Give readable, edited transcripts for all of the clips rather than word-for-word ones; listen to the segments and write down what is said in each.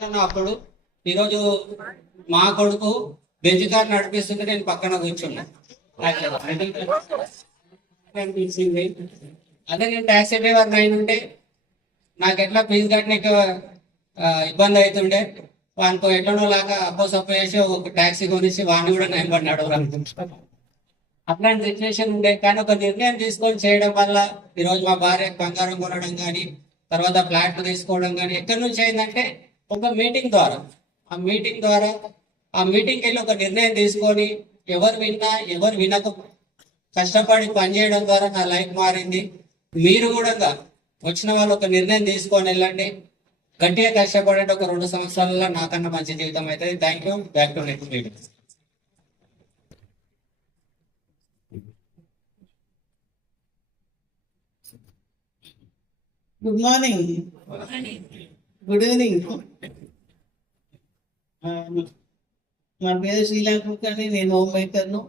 అప్పుడు ఈరోజు మా కొడుకు బెంచ్ కార్ నడిపిస్తుంటే నేను పక్కన కూర్చున్నా. అనిపించింది. అదే నేను ట్యాక్సీ డ్రైవర్ అయిన ఉంటే నాకు ఎట్లా ఫీజు కట్టడానికి ఇబ్బంది అవుతుండే. వానికి ఎట్లనో లాగా అప్పో వేసి ఒక ట్యాక్సీ కొనిసి వాడిని కూడా నేను పడినాడు. అట్లాంటి సిచ్యువేషన్ ఉండే. కానీ ఒక నిర్ణయం తీసుకొని చేయడం వల్ల ఈరోజు మా భార్య బంగారం కొనడం కానీ, తర్వాత ఫ్లాట్ తీసుకోవడం కానీ ఎక్కడి నుంచి అయిందంటే ఒక మీటింగ్ ద్వారా. ఆ మీటింగ్కి వెళ్ళి ఒక నిర్ణయం తీసుకొని ఎవరు విన్నా ఎవరు వినక కష్టపడి పనిచేయడం ద్వారా నా లైఫ్ మారింది. మీరు కూడా వచ్చిన వాళ్ళు ఒక నిర్ణయం తీసుకొని వెళ్ళండి. గట్టిగా కష్టపడండి. ఒక 2 సంవత్సరాలలో నాకన్నా మంచి జీవితం అవుతుంది. Thank you. Back to next meeting. Good morning, good evening. నా పేరు శ్రీలంక అండి. నేను హోమ్ మేకర్ను.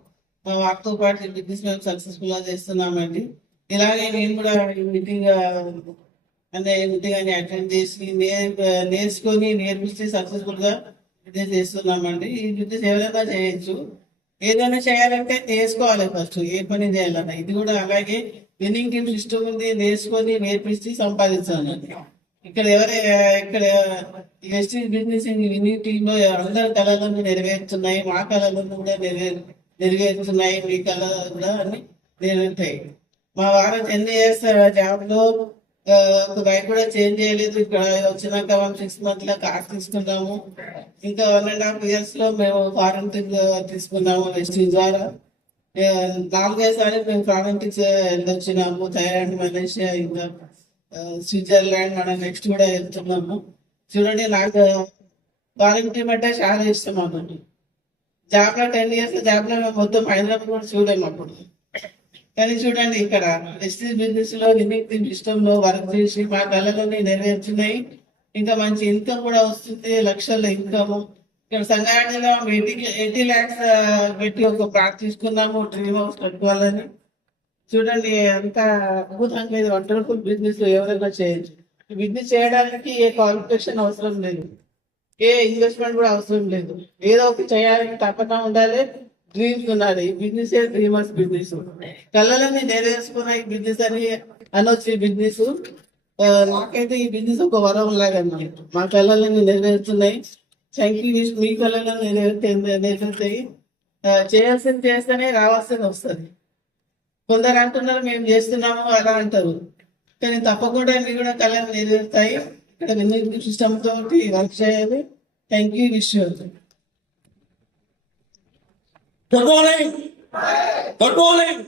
మా వాటితో పాటు బిజినెస్ మేము సక్సెస్ఫుల్గా చేస్తున్నామండి. ఇలాగే నేను కూడా మీటింగ్ అని అటెండ్ చేసి నేర్చుకొని నేర్పిస్తే సక్సెస్ఫుల్గా బిజినెస్ చేస్తున్నామండి. ఈ బిజినెస్ ఎవరైనా చేయొచ్చు. ఏదైనా చేయాలంటే నేర్చుకోవాలి ఫస్ట్, ఏ పని చేయాలన్నా. ఇది కూడా అలాగే విన్నింగ్ టీమ్ సిస్టమ్ ఉంది, నేర్చుకొని నేర్పిస్తే సంపాదించాలి. ఇక్కడ వెస్టీజ్ బిజినెస్ విన్నింగ్ టీమ్ లో అందరి కళలను నెరవేరుతున్నాయి. మా కళలను కూడా నెరవేరుతున్నాయి. మీ కళ కూడా అన్ని నెరవేరుతాయి. మా వారు 10 years జాబ్ లో ఒక బైక్ కూడా చేంజ్ చేయలేదు. ఇక్కడ వచ్చినాక 6 months లో కార్ తీసుకున్నాము. ఇంకా 1.5 years లో మేము ఫారెన్ ట్రిప్ తీసుకున్నాము వెస్టీజ్ ద్వారా. 4 సారి మేము ఫారెన్ ట్రిప్స్ వెళ్ళొచ్చినాము. థాయిలాండ్, మలేషియా, ఇంకా స్విట్జర్లాండ్. మనం నెక్స్ట్ కూడా వెళ్తున్నాము. చూడండి, నాకు ఫారెన్ ట్రిప్ అంటే చాలా ఇష్టం అన్నట్టు. జాబ్ లో 10 years జాబ్ లో మేము మొత్తం హైదరాబాద్ కూడా చూడలేము అప్పుడు. కానీ చూడండి, ఇక్కడ వెస్టీజ్ బిజినెస్ లో విన్నింగ్ సిస్టమ్ లో వర్క్ చేసి మా కళలని నెరవేర్చున్నాయి. ఇంకా మంచి ఇన్కమ్ కూడా వస్తుంది, లక్షల ఇన్కమ్. ఇక్కడ సంగారెడ్డిలో 80 lakhs పెట్టి ఒక ప్లాట్ తీసుకున్నాము, డ్రీమ్ హౌస్ కట్టుకోవాలని. చూడండి, అంత అద్భుతంగా ఇది వండర్ఫుల్ బిజినెస్. ఎవరైనా చేయొచ్చు. బిజినెస్ చేయడానికి ఏ క్వాలిఫికేషన్ అవసరం లేదు, ఏ ఇన్వెస్ట్మెంట్ కూడా అవసరం లేదు. ఏదో ఒకటి చేయాలని తప్పన ఉండాలి, డ్రీమ్స్ ఉండాలి. ఈ బిజినెస్ డ్రీమర్స్ బిజినెస్. కళలని నెరవేర్చుకున్న ఈ బిజినెస్ అని అనొచ్చు. ఈ బిజినెస్ నాకైతే ఈ బిజినెస్ ఒక వరం లాగా అన్నమాట. మా కళలని నెరవేరుతున్నాయి. మీ కళలను నెరవేరుతాయి. చేయాల్సింది చేస్తేనే రావాల్సింది వస్తుంది. కొందరు అంటున్నారు మేము చేస్తున్నాము అలా అంటారు, కానీ తప్పకుండా మీరు కూడా కళలు నెరవేరుతాయి. ఇక్కడ విన్నింగ్ సిస్టమ్ తోటి వర్క్ చేయాలి. Thank you. Wish you. Good morning, good morning.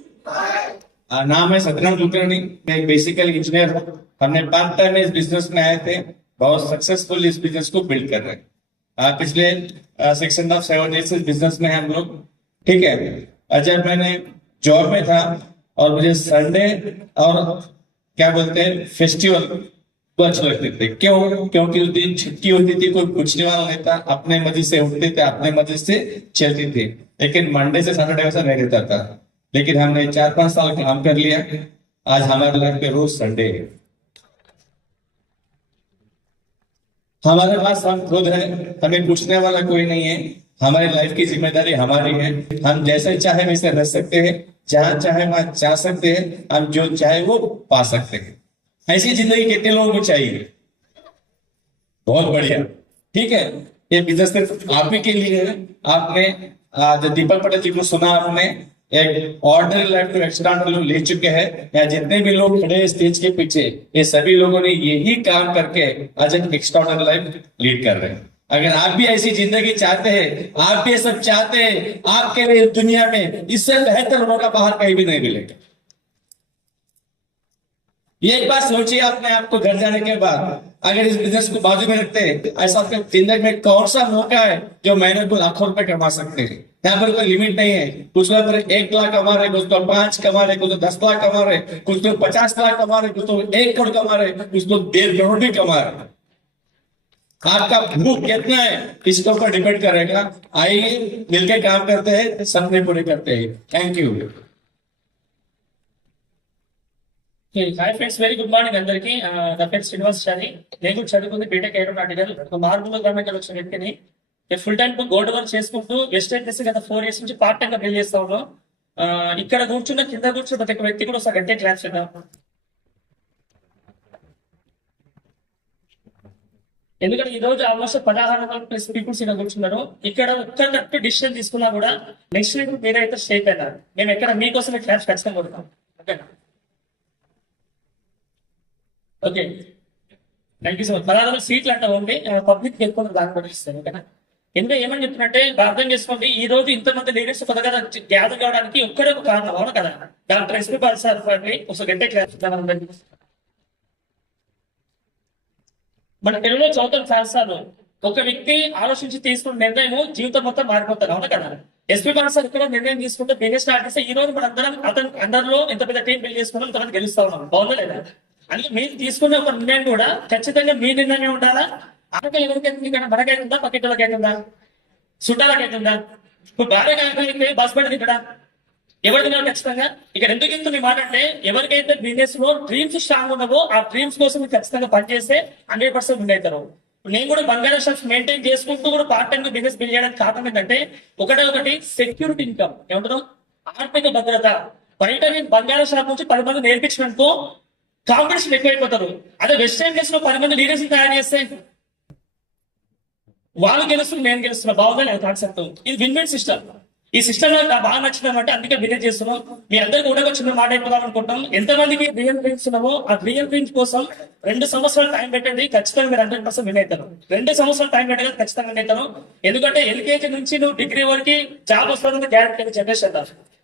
नाम है सत्यनारायण कुलकर्णी। मैं एक बेसिकल इंजीनियर हूँ। हमने पार्ट टाइम इस बिजनेस में आए थे, बहुत सक्सेसफुल इस बिजनेस को बिल्ड कर रहे हैं। पिछले 6 and a half 7 years इस बिजनेस में हम लोग, ठीक है। जब मैंने जॉब में था और मुझे संडे और क्या बोलते हैं फेस्टिवल अच्छे लगते थे। क्यों? क्योंकि उस दिन छुट्टी होती थी, कोई पूछने वाला नहीं था, अपने मर्जी से उठते थे, अपने मर्जी से चलती थी। लेकिन मंडे से सैटरडे वैसा नहीं रहता था। लेकिन हमने 4-5 साल काम कर लिया। आज हमारे लाइफ पे रोज संडे है। हमारे पास हम खुद है, हमें पूछने वाला कोई नहीं है। हमारी लाइफ की जिम्मेदारी हमारी है। हम जैसे चाहे वैसे रह सकते हैं, जहां चाहे वहां जा सकते हैं, हम जो चाहे वो पा सकते हैं। ऐसी जिंदगी कितने लोगों को चाहिए? बहुत बढ़िया, ठीक है। ये बिजनेस सिर्फ आप ही के लिए है। आपने दीपक पटेल जी को सुना, आपने एक ऑर्डिनरी लाइफ टू एक्स्ट्राऑर्डिनरी ले चुके हैं। या जितने भी लोग खड़े स्टेज के पीछे, ये सभी लोगों ने यही काम करके आज एक एक्स्ट्राऑर्डिनरी लाइफ लीड कर रहे हैं। अगर आप भी ऐसी जिंदगी चाहते हैं, आप भी ये सब चाहते हैं, आपके लिए दुनिया में इससे बेहतर मौका बाहर कहीं भी नहीं मिलेगा। ये एक बात सोचिए अपने आप को घर जाने के बाद, अगर इस बिजनेस को बाजू में रखते हैं, ऐसा आपके जिंदगी में कौन सा मौका है जो महीने को लाखों रुपए कमा सकते हैं? यहाँ पर कोई लिमिट नहीं है। कुछ लोग 1 लाख कमा रहे, कुछ लोग 5 कमा रहे, कुछ लोग 10 लाख कमा रहे, कुछ लोग 50 लाख कमा रहे, कुछ लोग 1 करोड़ कमा रहे, कुछ लोग 1.5 करोड़ भी कमा रहे। आपका भूख कितना है इसके ऊपर डिपेंड करेगा। आइए मिलकर काम करते हैं, सपने पूरे करते हैं। Thank you. Hi friends, very good morning అందరికి. నా పేరు శ్రీనివాస్ చారి. నేను కూడా చదువుకుంది బీటెక్ ఏరోనాటికల్. ఒక మార్పులో గవర్నమెంట్ వచ్చిన వ్యక్తిని ఫుల్ టైం గోల్డ్ వర్క్ చేసుకుంటూ వెస్ట్ ఇండీస్ గత 4 years నుంచి పార్ట్ టైం గా బిల్ చేస్తా ఉన్నాం. ఇక్కడ కూర్చున్న కింద కూర్చున్న ప్రతి ఒక్క వ్యక్తి కూడా ఒకసారి గట్టే క్లాస్ చేద్దాం. ఎందుకంటే ఈ రోజు ఆల్మోస్ట్ 1600+ పీపుల్స్ ఇక్కడ కూర్చున్నారు. ఇక్కడ ఒక్కరినట్టు డిసిషన్ తీసుకున్నా కూడా నెక్స్ట్ వీక్ మీరైతే స్టేట్ అయినారు. మేము ఎక్కడ మీకోసమే క్లాస్ ఖచ్చితంగా కొడతాం. ఓకేనా? Okay, thank you so much. 1600 సీట్లు అంటే ఓన్లీ పబ్లిక్ ఎక్కువ దాన్ని పట్టిస్తాను. ఓకేనా? ఎందుకంటే ఏమని చెప్తున్నట్టే అర్థం చేసుకోండి, ఈ రోజు ఇంతమంది లీడర్స్ కొత్తగా గ్యాదర్ కావడానికి ఒక్కడే ఒక కారణం. అవును కదా? డాక్టర్ ఎస్పీ పాల్ సార్ ఒకసారి గంటే క్లాస్ మన తెలుగులో చదువుతాం చాలాసార్లు. ఒక వ్యక్తి ఆలోచించి తీసుకున్న నిర్ణయం జీవితం మొత్తం మారిపోతారు. అవును కదా? ఎస్పీ పాల్ సార్ ఇక్కడ నిర్ణయం తీసుకుంటే బిజినెస్ స్టార్ట్ చేస్తే ఈ రోజు మన అతను అందరిలో ఎంత పెద్ద టీం బిల్డ్ చేసుకున్నాం, ఇంతమంది గెలుస్తా ఉన్నాం. బాగుందా లేదా? అందుకే మీరు తీసుకునే ఒక నిర్ణయం కూడా ఖచ్చితంగా మీ నిర్ణయం ఉండాలా. ఆటో ఎవరికైతుంది కానీ మనకైతే ఉందా, పక్కింటి వాళ్ళకైతే ఉందా, చుట్టాలకైతే ఉందా? ఇప్పుడు భార్య అయితే బస్ పడింది ఇక్కడ ఎవరు తినాలి ఖచ్చితంగా. ఇక్కడ ఎందుకు వెళ్తుంది మాట అంటే, ఎవరికైతే బిజినెస్ లో డ్రీమ్స్ స్ట్రాంగ్ ఉన్నావో ఆ డ్రీమ్స్ కోసం మీరు ఖచ్చితంగా పనిచేస్తే 100% విన్ అవుతారు. నేను కూడా బంగారం షాప్స్ మెయింటైన్ చేసుకుంటూ కూడా పార్ట్ టైం బిజినెస్ బిల్డ్ చేయడానికి కారణం ఏంటంటే ఒకటి సెక్యూరిటీ ఇన్కమ్, ఏమంటారు, ఆర్థిక భద్రత. బయట నేను బంగారం షాప్ నుంచి 10 మంది నేర్పించిననుకో కాంపిటీషన్ ఎక్కువైపోతారు. అదే వెస్టర్న్ డేస్ లో 10 మంది లీడర్స్ తయారు చేస్తే వాళ్ళు గెలుస్తున్నారు, నేను గెలుస్తున్నా. బాగుందా లేదు కాన్సెప్ట్? ఇది విన్ విన్ సిస్టమ్. ఈ సిస్టమ్ నాకు బాగా నచ్చిందన్నమాట, అందుకే విజిట్ చేస్తున్నాం. మీ అందరికీ కూడా ఒక చిన్న మాట అయిపోదాం అనుకుంటాం. ఎంతమందికి రియల్ డ్రీమ్స్ ఉన్నామో ఆ రియల్ డ్రీమ్స్ కోసం 2 సంవత్సరాలు టైం పెట్టండి, ఖచ్చితంగా మీరు 100% విన్ అవుతారు. 2 సంవత్సరాలు టైం పెట్టగా ఖచ్చితంగా విన్ అవుతారు. ఎందుకంటే ఎల్కేజీ నుంచి నువ్వు డిగ్రీ వరకు జాబ్ వస్తుందని గ్యారెంటీ జనరేషన్.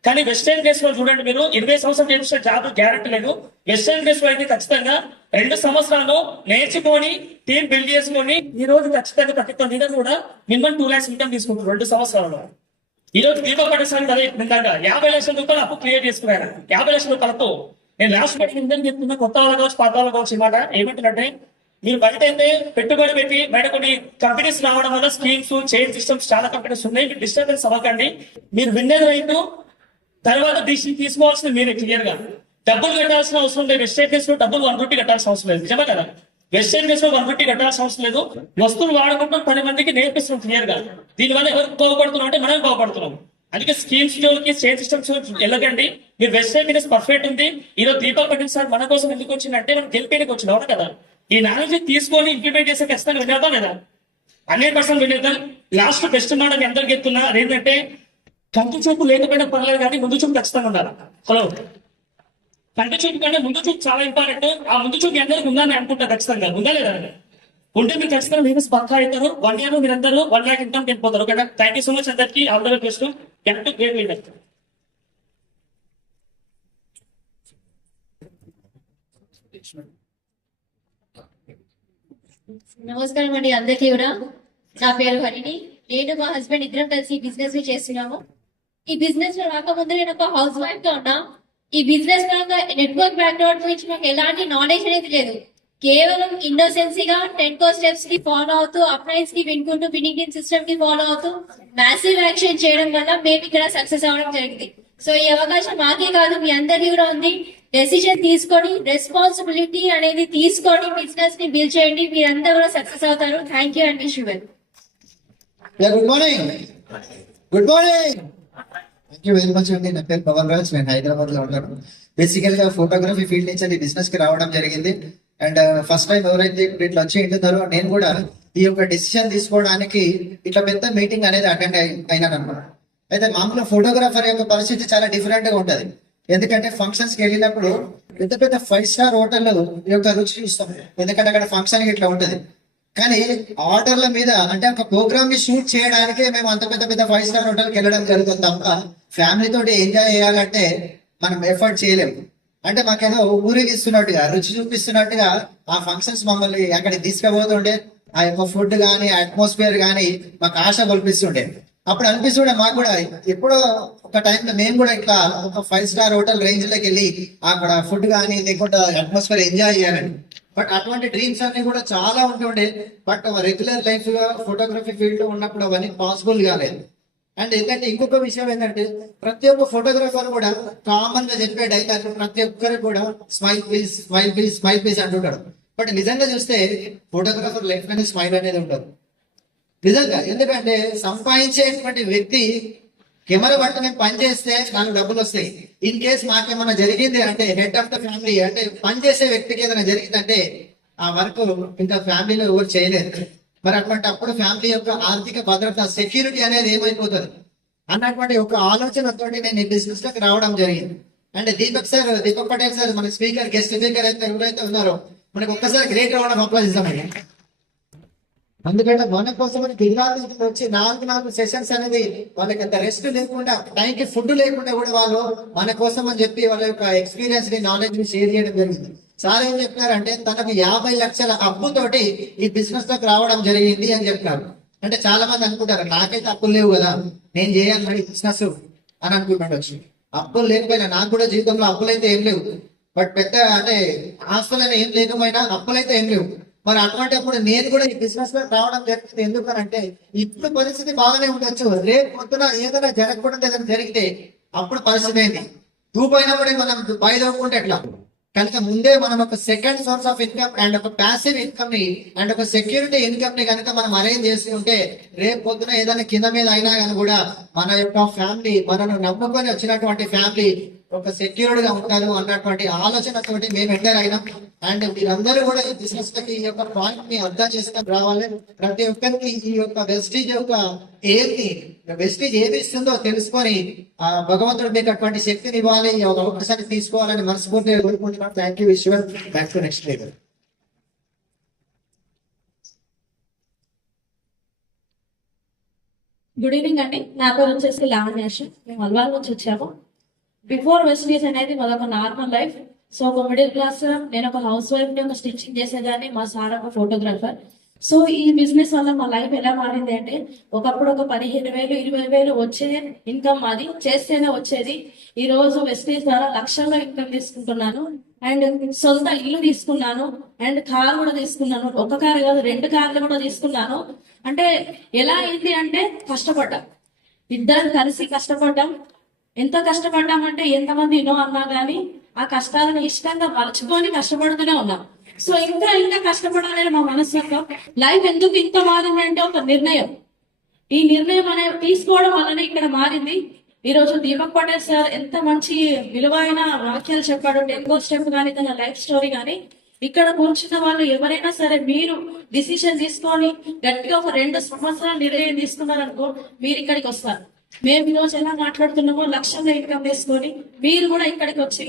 కానీ వెస్టర్న్ డేస్ లో చూడండి, మీరు 20 సంవత్సరాలు చేసిన జాబ్ గ్యారెంటీ లేదు. వెస్టర్న్ డేస్ లో అయితే ఖచ్చితంగా 2 సంవత్సరాలు నేర్చుకొని టీం బిల్డ్ చేసుకొని ఈ రోజు ఖచ్చితంగా ప్రతి ఒక్క లీడర్ కూడా మినిమం 2 lakhs ఇన్కమ్ తీసుకుంటారు 2 సంవత్సరాల్లో. ఈ రోజు దీపక్ పట్టేసారి అదే ఇందాక 50 లక్షల రూపాయలు అప్పు క్రియేట్ చేసుకున్నాను. 50 లక్షల రూపాయలతో నేను లాస్ట్ మీటింగ్ చెప్తున్నా, కొత్త వాళ్ళు కావచ్చు, పాత వాళ్ళు కావచ్చు. ఈ మాట ఏమంటున్నట్టే, మీరు బయట అయితే పెట్టుబడి పెట్టి బయట కొన్ని కంపెనీస్ రావడం వల్ల స్కీమ్స్, చైన్ సిస్టమ్స్ చాలా కంపెనీస్ ఉన్నాయి. మీరు డిస్టర్బెన్స్ అవ్వకండి. మీరు విన్నర్ రైతు తర్వాత డిసిషన్ తీసుకోవాల్సింది మీరే క్లియర్ గా. డబ్బులు కట్టాల్సిన అవసరం లేదు. వెస్టర్న్ డేస్ లో డబ్బులు 1 రూపీ కట్టాల్సిన అవసరం లేదు. నిజమే కదా? వెస్టర్న్ డేస్ లో 1 రూపీ కట్టాల్సిన అవసరం లేదు. వస్తువులు వాడుకుంటాం, 10 మందికి నేర్పిస్తున్నాం క్లియర్ గా. దీనివల్ల ఎవరికి బాగుపడుతున్నాం అంటే మనం బాగుపడుతున్నాం. అందుకే స్కీమ్స్ జోలికి, చైన్ సిస్టమ్స్ వెళ్ళకండి. మీరు వెస్టర్న్ బిజినెస్ పర్ఫెక్ట్ ఉంది. ఈరోజు దీపక్ పటేల్ సార్ మన కోసం ఎందుకు వచ్చిందంటే మనం గెలిపేయడానికి వచ్చింది. అవును కదా? ఈ నాలెడ్జ్ తీసుకొని ఇంప్లిమెంట్ చేస్తే ఖచ్చితంగా వినేద్దాం లేదా? 100% వినేద్దాం. లాస్ట్ బెస్ట్ మాట మీ అందరికి చెప్తున్నా ఏంటంటే, కంటి చూపు లేకపోయినా పర్లేదు కానీ ముందు చూపు ఖచ్చితంగా ఉండాలి. హలో, కంటి చూపు కంటే ముందు చూపు చాలా ఇంపార్టెంట్. ఆ ముందు చూపు మీ అందరికి ఉందని అనుకుంటా. ఖచ్చితంగా ఉందా లేదా? ఉంటే మీరు ఖచ్చితంగా బిజినెస్ పక్కా అవుతారు. 1 year మీరు అందరూ 1 lakh ఇన్కమ్ వెళ్ళిపోతారు. ఓకేనా? థ్యాంక్ యూ సో మచ్ అందరికి. All the best. Great leader. నమస్కారం అండి అందరికీ కూడా. నా పేరు హరిణి. నేను మా హస్బెండ్ ఇద్దరం కలిసి బిజినెస్ చేస్తున్నాము. ఈ బిజినెస్ లో రాకముందు నేను ఒక హౌస్ వైఫ్ గా ఉన్నా. ఈ బిజినెస్ పరంగా నెట్వర్క్ బ్యాక్గ్రౌండ్ గురించి మాకు ఎలాంటి నాలెడ్జ్ అనేది లేదు. కేవలం ఇన్నోసెన్సీగా 10 స్టెప్స్ కి ఫాలో అవుతూ, అప్లైన్స్ కి వినుకుంటూ, విన్నింగ్ సిస్టమ్ కి ఫాలో అవుతూ మ్యాసివ్ యాక్షన్ చేయడం వల్ల మేము ఇక్కడ సక్సెస్ అవ్వడం జరిగింది. సో ఈ అవకాశం మాకే కాదు, మీ అందరికీ కూడా ఉంది. డెసిషన్ తీసుకొని, రెస్పాన్సిబిలిటీ అనేది తీసుకొని బిజినెస్ ని బిల్డ్ చేయండి. మీరందరూ కూడా సక్సెస్ అవుతారు. Thank you and wish you well. Good morning. Good morning. Thank you very much అండి. నా పేరు పవన్ రాజ్. నేను హైదరాబాద్ లో ఉంటాను. బేసికల్ గా ఫోటోగ్రఫీ ఫీల్డ్ నుంచి బిజినెస్ కి రావడం జరిగింది. అండ్ ఫస్ట్ టైం ఎవరైతే ఇట్లా వచ్చి ఉంటున్నారో నేను కూడా ఈ యొక్క డెసిషన్ తీసుకోవడానికి ఇట్లా పెద్ద మీటింగ్ అనేది అటెండ్ అయినాను అనమాట. అయితే మామూలుగా ఫోటోగ్రాఫర్ యొక్క పరిస్థితి చాలా డిఫరెంట్ గా ఉంటది. ఎందుకంటే ఫంక్షన్స్ కి వెళ్ళినప్పుడు పెద్ద పెద్ద 5 star హోటల్ యొక్క రుచి చూస్తాం. ఎందుకంటే అక్కడ ఫంక్షన్ ఇట్లా ఉంటది. కానీ ఆర్డర్ల మీద అంటే ఒక ప్రోగ్రామ్ ని షూట్ చేయడానికే మేము అంత పెద్ద పెద్ద 5 star హోటల్కి వెళ్ళడం జరుగుతుంది తప్ప ఫ్యామిలీ తోటి ఎంజాయ్ చేయాలంటే మనం ఎఫర్ట్ చేయలేము. అంటే మాకేదో ఊరేగిస్తున్నట్టుగా, రుచి చూపిస్తున్నట్టుగా ఆ ఫంక్షన్స్ మమ్మల్ని అక్కడికి తీసుకుపోతుండే. ఆ యొక్క ఫుడ్ కానీ, అట్మాస్ఫియర్ కానీ మాకు ఆశ కల్పిస్తుండే. అప్పుడు అనిపిస్తుండే మాకు కూడా ఎప్పుడో ఒక టైంలో మేము కూడా ఇట్లా ఒక 5 star హోటల్ రేంజ్ లోకి వెళ్ళి అక్కడ ఫుడ్ కానీ లేకుండా అట్మాస్ఫియర్ ఎంజాయ్ చేయాలని. బట్ అటువంటి డ్రీమ్స్ అన్ని కూడా చాలా ఉంటుండే. బట్ రెగ్యులర్ లైఫ్ లో ఫోటోగ్రఫీ ఫీల్డ్ లో ఉన్నప్పుడు అవన్నీ పాసిబుల్ కాలేదు. అండ్ ఏంటంటే ఇంకొక విషయం ఏంటంటే ప్రతి ఒక్క ఫోటోగ్రాఫర్ కూడా కామన్ గా చెప్పే డైలాగ్ ప్రతి ఒక్కరు కూడా smile please smile please smile please అంటుంటాడు. బట్ నిజంగా చూస్తే ఫోటోగ్రాఫర్ లైఫ్ లోనే స్మైల్ అనేది ఉండదు నిజంగా. ఎందుకంటే సంపాదించేటువంటి వ్యక్తి కెమెరా పట్టుకుని పని చేస్తే నాకు డబ్బులు వస్తాయి. ఇన్ కేస్ మాకేమైనా జరిగింది అంటే హెడ్ ఆఫ్ ద ఫ్యామిలీ అంటే పని చేసే వ్యక్తికి ఏదైనా జరిగిందంటే ఆ వర్క్ ఇంకా ఫ్యామిలీలో ఎవరు చేయలేరు. మరి అటువంటి అప్పుడు ఫ్యామిలీ యొక్క ఆర్థిక భద్రత సెక్యూరిటీ అనేది ఏమైపోతుంది అన్నటువంటి ఒక ఆలోచనతో నేను ఈ బిజినెస్ లోకి రావడం జరిగింది. అండ్ దీపక్ పటేల్ సార్ మన స్పీకర్ గెస్ట్ స్పీకర్ అయితే ఎవరైతే ఉన్నారో మనకు ఒక్కసారి గ్రేట్ రావడం అప్లై చేస్తామండి. అందుకంటే మన కోసం గుజరాత్ నుంచి వచ్చి 4 సెషన్స్ అనేది వాళ్ళకి అంత రెస్ట్ లేకుండా టైంకి ఫుడ్ లేకుండా కూడా వాళ్ళు మన కోసం అని చెప్పి వాళ్ళ యొక్క ఎక్స్పీరియన్స్ ని నాలెడ్జ్ ని షేర్ చేయడం జరిగింది. సార్ ఏం చెప్పినారంటే తనకు 50 లక్షల అప్పుతోటి ఈ బిజినెస్ లోకి రావడం జరిగింది అని చెప్పినారు. అంటే చాలా మంది అనుకుంటారు నాకైతే అప్పులు లేవు కదా నేను చేయాలి మరి బిజినెస్ అని అనుకుంటుండొచ్చు. అప్పులు లేకపోయినా నాకు కూడా జీవితంలో అప్పులు అయితే ఏం లేవు. బట్ పెద్ద అంటే ఆస్తులైనా ఏం లేకపోయినా అప్పులైతే ఏం లేవు. మరి అటువంటిప్పుడు నేను కూడా ఈ బిజినెస్ లో రావడం జరుగుతుంది. ఎందుకనంటే ఇప్పుడు పరిస్థితి బాగానే ఉండొచ్చు, రేపు పొద్దున ఏదైనా జరగకూడదు ఏదైనా జరిగితే అప్పుడు పరిస్థితి ఏంటి దూపోయినప్పుడే మనం బయలుకుంటే ఎట్లా కనుక ముందే మనం ఒక second source of income and ఒక ప్యాసివ్ ఇన్కమ్ ని అండ్ ఒక సెక్యూరిటీ ఇన్కమ్ ని కనుక మనం అరేంజ్ చేసి ఉంటే రేపు పొద్దున ఏదైనా కింద మీద అయినా కానీ కూడా మన యొక్క ఫ్యామిలీ మనను నమ్ముకొని వచ్చినటువంటి ఫ్యామిలీ ఒక సెక్యూర్డ్ గా ఉంటారు అన్నటువంటి ఆలోచనతోటి మేము ఎంటర్ అయినాం. అండ్ మీరందరూ కూడా ఈ బిజినెస్ లకి ఈ యొక్క పాయింట్ ని అర్థం చేసుకొని రావాలి. ప్రతి ఒక్కరికి ఈ యొక్క వెస్టీజ్ యొక్క వెస్టీజ్ ఏది ఇస్తుందో తెలుసుకొని ఆ భగవంతుడు మీకు అటువంటి శక్తిని ఇవ్వాలి, ఈ అవకాశాన్ని తీసుకోవాలని మనస్ఫూర్తిగా కోరుకుంటున్నాను. Thank you. విశ్వర్ back to next level. Good evening అండి. నా పేరు వచ్చేసి లావణ్యాష్. మేము అల్వాల్ నుంచి వచ్చాము. బిఫోర్ వెస్టీస్ అనేది మాదొక నార్మల్ లైఫ్. సో ఒక మిడిల్ క్లాస్, నేను ఒక హౌస్ వైఫ్ ని, ఒక స్టిచ్చింగ్ చేసేదాన్ని, మా సార్ ఒక ఫోటోగ్రాఫర్. సో ఈ బిజినెస్ వల్ల మా లైఫ్ ఎలా మారింది అంటే ఒకప్పుడు ఒక 15,000 20,000 వచ్చే ఇన్కమ్ అది చేస్తేనే వచ్చేది. ఈ రోజు వెస్టీస్ ద్వారా లక్షల్లో ఇన్కమ్ తీసుకుంటున్నాను. అండ్ సొంత ఇల్లు తీసుకున్నాను అండ్ కార్ కూడా తీసుకున్నాను. ఒక కారు కాదు 2 కార్లు కూడా తీసుకున్నాను. అంటే ఎలా అయింది అంటే కష్టపడ్డా, ఇద్దరు కలిసి కష్టపడ్డాం. ఎంత కష్టపడ్డామంటే ఎంతమంది నో అన్నా గానీ ఆ కష్టాలను ఇష్టంగా మర్చిపోని కష్టపడుతూనే ఉన్నాం. సో ఇంకా ఇంకా కష్టపడాలని మా మనసులో లైఫ్ ఎందుకు ఇంత మారింది అంటే ఒక నిర్ణయం. ఈ నిర్ణయం అనేది తీసుకోవడం వల్లనే ఇక్కడ మారింది. ఈ రోజు దీపక్ పటేల్ సార్ ఎంత మంచి విలువైన వాక్యాలు చెప్పాడు. 10th స్టెప్ కానీ తన లైఫ్ స్టోరీ కానీ ఇక్కడ కూర్చున్న వాళ్ళు ఎవరైనా సరే మీరు డిసిషన్ తీసుకొని గట్టిగా ఒక 2 సంవత్సరాలు నిర్ణయం తీసుకున్నారనుకో మీరు ఇక్కడికి వస్తారు. మేము ఈ రోజు ఎలా మాట్లాడుతున్నామో లక్షల్లో ఇన్కమ్ తీసుకొని మీరు కూడా ఇక్కడికి వచ్చి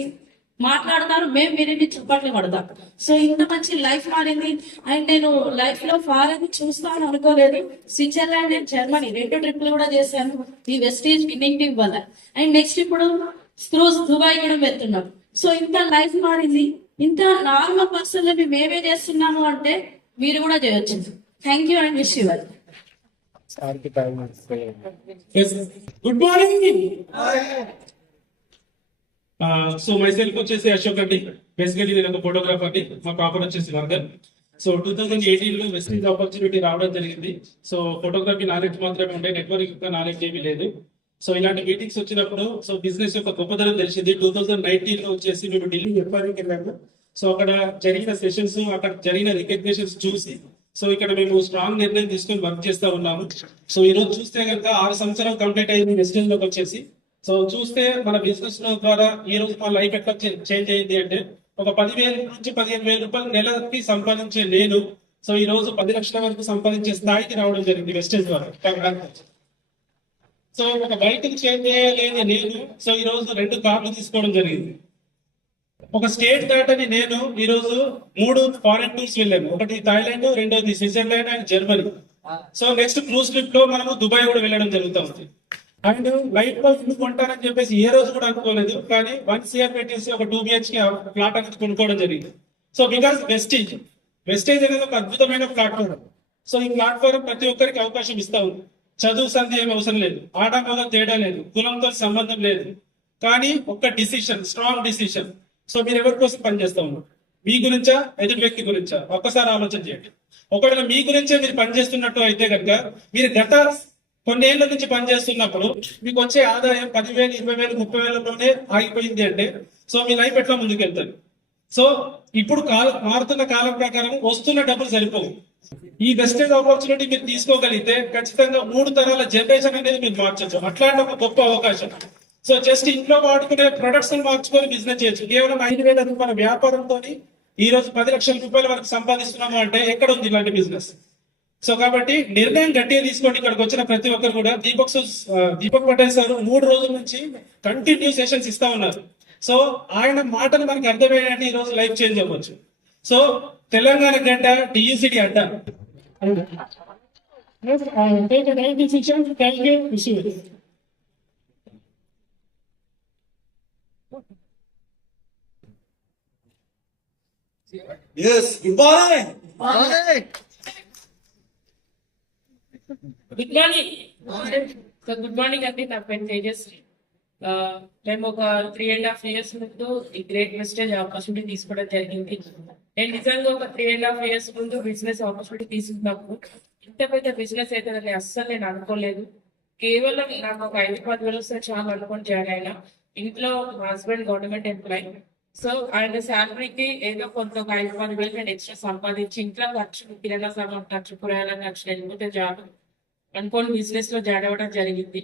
మాట్లాడతారు, మేము విని చప్పట్లు పడతాం. సో ఇంత మంచి లైఫ్ మారింది. అండ్ నేను లైఫ్ లో ఫారెన్ చూస్తాను అనుకోలేదు. స్విట్జర్లాండ్ అండ్ జర్మనీ 2 ట్రిప్లు కూడా చేశాను ఈ వెస్టీజ్ విన్నింగ్ టీమ్ వల్ల. అండ్ నెక్స్ట్ ఇప్పుడు క్రూజ్ దుబాయ్ కూడా వెళ్తున్నాం. సో ఇంత లైఫ్ మారింది. ఇంత నార్మల్ పర్సన్ మేమే చేస్తున్నాము అంటే మీరు కూడా చేయొచ్చు. Thank you and wish you well. Good morning. So my self వచ్చేసి అశోక్ అండి. బేసికలీ నేను ఒక ఫోటోగ్రాఫర్ ని. మా కాపర్ వచ్చేసి వర్గర్. సో 2018 లో వెస్టీజ్ ఆపర్చునిటీ రావడం జరిగింది. సో ఫోటోగ్రఫీ నాలెడ్జ్ మాత్రమే ఉండే, నెట్వర్క్ యొక్క నాలెడ్జ్ ఏమీ లేదు. సో ఇలాంటి మీటింగ్స్ వచ్చినప్పుడు సో బిజినెస్ యొక్క గొప్పతనం తెలిసింది. 2019 లో వచ్చేసి మేము ఢిల్లీ ఎఫ్ఆర్కి వెళ్ళాము. సో అక్కడ జరిగిన సెషన్స్, అక్కడ జరిగిన రికగ్నిషన్స్ చూసి సో ఇక్కడ మేము స్ట్రాంగ్ నిర్ణయం తీసుకొని వర్క్ చేస్తా ఉన్నాము. సో ఈ రోజు చూస్తే కనుక 6 సంవత్సరాలు కంప్లీట్ అయింది వెస్టీజ్ లోకి వచ్చేసి. సో చూస్తే మన బిజినెస్ ద్వారా ఈ రోజు మన లైఫ్ ఎట్లా చేంజ్ అయింది అంటే ఒక 10,000 నుంచి 15,000 రూపాయలు నెలకి సంపాదించే నేను సో ఈ రోజు 10 లక్షల వరకు సంపాదించే స్థాయికి రావడం జరిగింది వెస్టీజ్ ద్వారా. సో ఒక బయటకు చేంజ్ చేయలేని నేను సో ఈ రోజు 2 కార్లు తీసుకోవడం జరిగింది. ఒక స్టేట్ దాటని నేను ఈ రోజు 3 ఫారెన్ టూర్స్ వెళ్ళాను. ఒకటి థాయిలాండ్, రెండోది Switzerland and Germany. So next cruise trip లో మనము దుబాయ్ కూడా వెళ్ళడం జరుగుతుంది. అండ్ లైఫ్ లో ఇల్లు కొంటానని చెప్పేసి ఏ రోజు కూడా అనుకోలేదు. కానీ 1 CR పెట్టేసి ఒక 2 BHK ఫ్లాట్ అనేది కొనుక్కోవడం జరిగింది. సో బికాస్ వెస్టేజ్ అనేది ఒక అద్భుతమైన ప్లాట్ఫామ్. సో ఈ ప్లాట్ఫామ్ ప్రతి ఒక్కరికి అవకాశం ఇస్తా ఉంది. చదువు సంధి ఏమి అవసరం లేదు, ఆటంకం తేడా లేదు, కులంతో సంబంధం లేదు. కానీ ఒక డిసిషన్, స్ట్రాంగ్ డిసిషన్. సో మీరు ఎవరి కోసం పనిచేస్తా ఉన్నారు? మీ గురించా, ఎదుటి వ్యక్తి గురించా? ఒక్కసారి ఆలోచన చేయండి. ఒకవేళ మీ గురించే మీరు పనిచేస్తున్నట్టు అయితే కనుక మీరు గత కొన్ని ఏళ్ల నుంచి పనిచేస్తున్నప్పుడు మీకు వచ్చే ఆదాయం 10,000, 20,000, 30,000లోనే ఆగిపోయింది అంటే సో మీ లైఫ్ ఎట్లా ముందుకెళ్తుంది? సో ఇప్పుడు మారుతున్న కాలం ప్రకారం వస్తున్న డబ్బులు సరిపోవు. ఈ వెస్టేజ్ ఆపర్చునిటీ మీరు తీసుకోగలిగితే ఖచ్చితంగా 3 తరాల జనరేషన్ అనేది మీరు మార్చచ్చు. అట్లాంటి ఒక గొప్ప అవకాశం. సో జస్ట్ ఇంట్లో వాడుకునే ప్రొడక్ట్స్ మార్చుకొని బిజినెస్ చేయొచ్చు. కేవలం 5,000 రూపాయల వ్యాపారంతో ఈ రోజు 10 లక్షల రూపాయల వరకు సంపాదిస్తున్నాము అంటే ఎక్కడ ఉంది ఇలాంటి బిజినెస్? సో కాబట్టి నిర్ణయం గట్టిగా తీసుకోండి. ఇక్కడికి వచ్చిన ప్రతి ఒక్కరు కూడా దీపక్ పటేల్ సార్ 3 రోజుల నుంచి కంటిన్యూ సెషన్స్ ఇస్తా ఉన్నారు. సో ఆయన మాటలు మనకి అర్థమయ్యేది ఈ రోజు లైఫ్ చేంజ్ అవ్వచ్చు. సో తెలంగాణ గంట టీయూసీడీ అడ్డ. Yes, good morning. Good morning. So good morning అండి, నా పేరు తేజస్వి. మేము ఒక 3.5 years ముందు ఈ గ్రేట్ వెస్టేజ్ ఆపర్చునిటీ తీసుకోవడం జరిగింది. నేను నిజంగా ఒక 3.5 years ముందు బిజినెస్ ఆపర్చునిటీ తీసుకున్నప్పుడు ఇంత పెద్ద బిజినెస్ అయితే అస్సలు నేను అనుకోలేదు. కేవలం నాకు ఒక 5-10 వేలు వస్తే చాలా అనుకొని జాయిన్ అయినా. ఇంట్లో మా హస్బెండ్ గవర్నమెంట్ ఎంప్లాయీ. సో ఆయన శాలరీకి ఏదో కొంత ఒక 5-10 వేలు నేను ఎక్స్ట్రా సంపాదించి ఇంట్లో ఖర్చు, కిరాణా సామాన్ ఖర్చు, కూరగాయల ఖర్చు వెళ్ళిపోతే జాబ్ అనుకోని బిజినెస్ లో జాయిన్ అవ్వడం జరిగింది.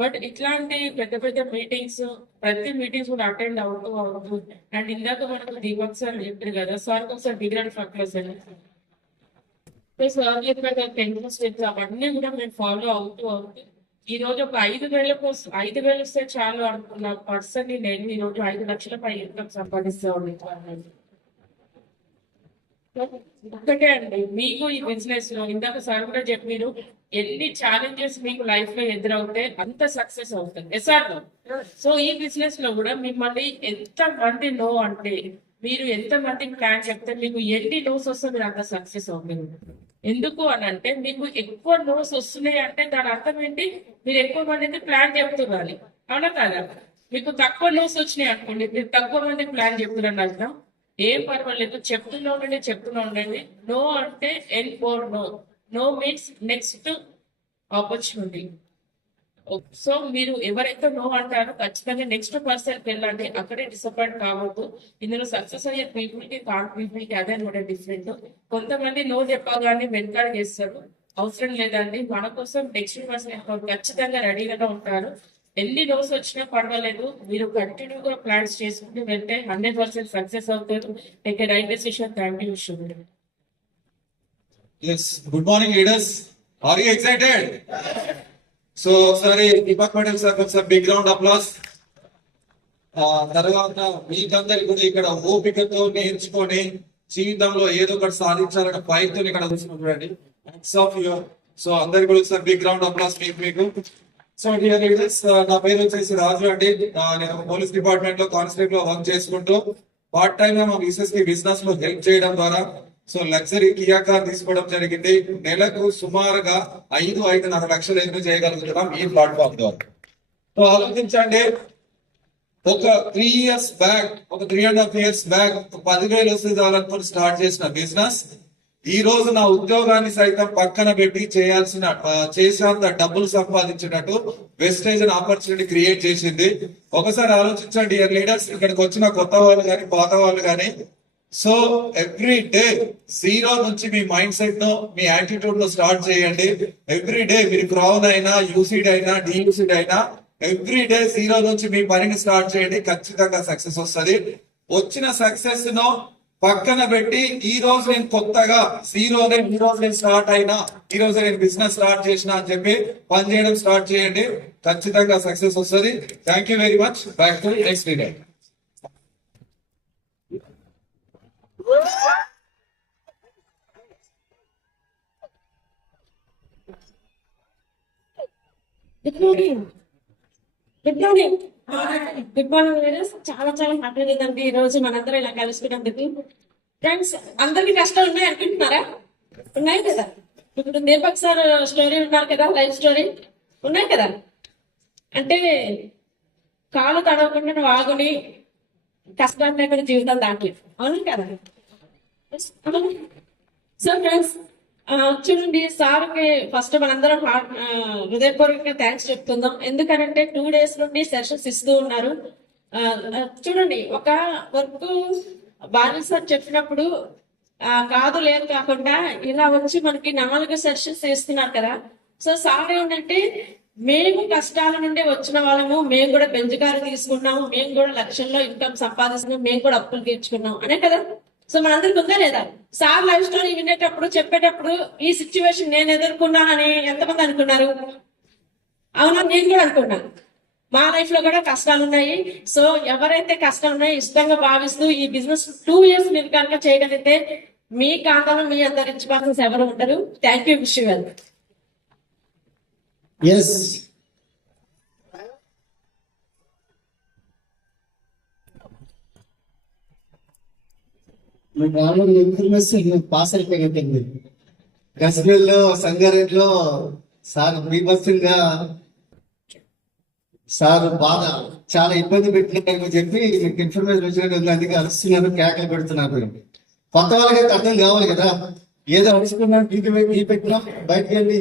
బట్ ఇట్లాంటి పెద్ద పెద్ద మీటింగ్స్, ప్రతి మీటింగ్స్ కూడా అటెండ్ అవుతూ అండ్ ఇందాక మనకు దీపక్ సార్ చెప్పారు కదా, సార్ ఒకసారి డిగ్రీ ఫక్టర్స్ అని సార్ చెప్పారు, 10 స్టెప్స్ అవన్నీ కూడా మేము ఫాలో అవుతూ ఈ రోజు ఒక 5,000 వస్తే చాలు అనుకున్న పర్సన్ నేను ఈ రోజు 5 లక్షల పై ఇన్కమ్ సంపాదిస్తూ ఉన్నాను. ఒక్కటే అండి, మీకు ఈ బిజినెస్ లో ఇందాక సార్ కూడా చెప్పారు, ఎన్ని ఛాలెంజెస్ మీకు లైఫ్ లో ఎదురవుతే అంత సక్సెస్ అవుతుంది. ఎస్ఆర్ సో ఈ బిజినెస్ లో కూడా మిమ్మల్ని ఎంత మంది నో అంటే, మీరు ఎంత మందికి ప్లాన్ చెప్తే మీకు ఎన్ని నోస్ వస్తే మీరు అంత సక్సెస్ అవుతుంది. ఎందుకు అని అంటే, మీకు ఎక్కువ నోస్ వస్తున్నాయి అంటే దాని అర్థం ఏంటి, మీరు ఎక్కువ మందికి ప్లాన్ చెప్తున్నారు. అవునా కాదా? మీకు తక్కువ నోస్ వచ్చినాయి అనుకోండి, మీరు తక్కువ మందికి ప్లాన్ చెప్తున్నారు అర్థం. ఏం పర్వాలేదు, చెప్తున్నా ఉండండి. నో అంటే N for no. No means next opportunity. So మీరు ఎవరైతే నో అంటారో ఖచ్చితంగా నెక్స్ట్ పర్సన్కి వెళ్ళండి, అక్కడే డిసప్పాయింట్ కావద్దు. ఇందులో సక్సెస్ అయ్యే పీపుల్కి కాని పీపుల్కి అదే కూడా డిఫరెంట్. కొంతమంది నో చెప్పగానే వెనకాల చేస్తారు, అవసరం లేదండి. మన కోసం నెక్స్ట్ పర్సన్ ఖచ్చితంగా రెడీగానే ఉంటారు. ఎన్ని నోస్ వచ్చినా పర్వాలేదు, మీరు కంటిన్యూగా ప్లాన్స్ చేసుకుంటూ వెళ్తే 100% సక్సెస్ అవుతారు. Take a right decision. Thank you. Yes, good morning, leaders. Are you excited? So, sorry, Deepak Patel sir, ఒకసారి బిగ్ రౌండ్ అప్లాస్. తర్వాత మీకందరికి కూడా ఇక్కడ ఓపికతో నేర్చుకొని జీవితంలో ఏదో ఒకటి సాధించాలనే ప్రయత్నం ఇక్కడ చూడండి. సో అందరికి కూడా ఒకసారి బిగ్ రౌండ్ అప్లాస్ మీకు. సో డియర్ లీడర్స్, నా పేరు వచ్చేసి రాజు అండి. నేను పోలీస్ డిపార్ట్మెంట్ లో కానిస్టేబుల్ లో వర్క్ చేసుకుంటూ పార్ట్ టైమ్ గా మా మిసెస్ కి బిజినెస్ లో హెల్ప్ చేయడం ద్వారా సో లగ్జరీ కియా కార్ తీసుకోవడం జరిగింది. నెలకు సుమారుగా 5-5.5 లక్షలు ఎదురు చేయగలుగుతున్నాం ఈ ప్లాట్ఫామ్ ద్వారా. సో ఆలోచించండి, ఒక 3 years బ్యాక్, ఒక 3.5 years బ్యాక్ 10,000 వస్తే చాలనుకుని స్టార్ట్ చేసిన బిజినెస్ ఈ రోజు నా ఉద్యోగాన్ని సైతం పక్కన పెట్టి చేసేంత డబ్బులు సంపాదించినట్టు వెస్టేజ్ ఆపర్చునిటీ క్రియేట్ చేసింది. ఒకసారి ఆలోచించండి డియర్ లీడర్స్, ఇక్కడికి వచ్చిన కొత్త వాళ్ళు కానీ పాత వాళ్ళు కానీ. సో ఎవ్రీ డే 0 నుంచి మీ మైండ్ సెట్ ను, మీ యాటిట్యూడ్ ను స్టార్ట్ చేయండి. ఎవ్రీ డే మీరు క్రౌన్ అయినా, యూసీడ్ అయినా, డియూసీడ్ అయినా ఎవ్రీ డే 0 నుంచి మీ పనిని స్టార్ట్ చేయండి. ఖచ్చితంగా సక్సెస్ వస్తుంది. వచ్చిన సక్సెస్ ను పక్కన పెట్టి ఈ రోజు నేను కొత్తగా ఈ రోజు నేను స్టార్ట్ అయినా, ఈ రోజు నేను బిజినెస్ స్టార్ట్ చేసిన అని చెప్పి పని చేయడం స్టార్ట్ చేయండి. ఖచ్చితంగా సక్సెస్ వస్తుంది. Thank you very much. Back to next day. Good morning ladies. చాలా హ్యాపీగా ఉందండి ఈ రోజు మనందరం ఇలా కలుసుకున్నందుకు. ఫ్రెండ్స్, అందరికి కష్టాలు ఉన్నాయి అనుకుంటున్నారా? ఉన్నాయి కదా. ఇప్పుడు దీపక్ సార్ స్టోరీ ఉన్నారు కదా, లైఫ్ స్టోరీ ఉన్నాయి కదా. అంటే కాలు తడవకుండా నువ్వు ఆగుని కష్టాలు లేకుండా జీవితం దాటి, అవును కదా. సో ఫ్రెండ్స్, చూడండి సార్కి ఫస్ట్ మనందరం హృదయపూర్వకంగా థ్యాంక్స్ చెప్తుందాం. ఎందుకనంటే 2 days నుండి సెషన్స్ ఇస్తూ ఉన్నారు. చూడండి ఒక వర్క్ బాలు సార్ చెప్పినప్పుడు కాదు లేదు కాకుండా ఇలా వచ్చి మనకి 4 సెషన్స్ ఇస్తున్నారు కదా. సో సార్ ఏంటంటే మేము కష్టాల నుండి వచ్చిన వాళ్ళము, మేము కూడా బెంచ్ తీసుకున్నాము, మేము కూడా లక్షల్లో ఇన్కమ్ సంపాదిస్తున్నాం, మేము కూడా అప్పులు తీర్చుకున్నాం అనే కదా. సో మనందరికి ఉందా లేదా? సార్ లైఫ్ స్టోరీ వినేటప్పుడు చెప్పేటప్పుడు ఈ సిచ్యువేషన్ నేను ఎదుర్కొన్నానని ఎంతమంది అనుకున్నారు? అవునా, నేను కూడా అనుకున్నాను. మా లైఫ్ లో కూడా కష్టాలు ఉన్నాయి. సో ఎవరైతే కష్టాలు ఉన్నాయో ఇష్టంగా భావిస్తూ ఈ బిజినెస్ 2 years మీరు కనుక చేయగలిగితే మీ ఖాతాలో మీ అంత రిచ్ పర్సన్స్ ఎవరు ఉంటారు. Thank you, wish you well. Yes మామూలు ఇన్ఫర్మేషన్ పాస్ అయిపోయింది. గజ్వేల్లో సంగారెడ్డిలో సార్ బీభత్సంగా సార్ బాధ చాలా ఇబ్బంది పెట్టినారని చెప్పి మీకు ఇన్ఫర్మేషన్ వచ్చినట్టు అందుకే అరుస్తున్నారు, కేకలు పెడుతున్నారు. కొత్త వాళ్ళకైతే అర్థం కావాలి కదా. ఏదో అరుచుకున్నాం, టీ పెట్టినాం, బయటకు వెళ్ళి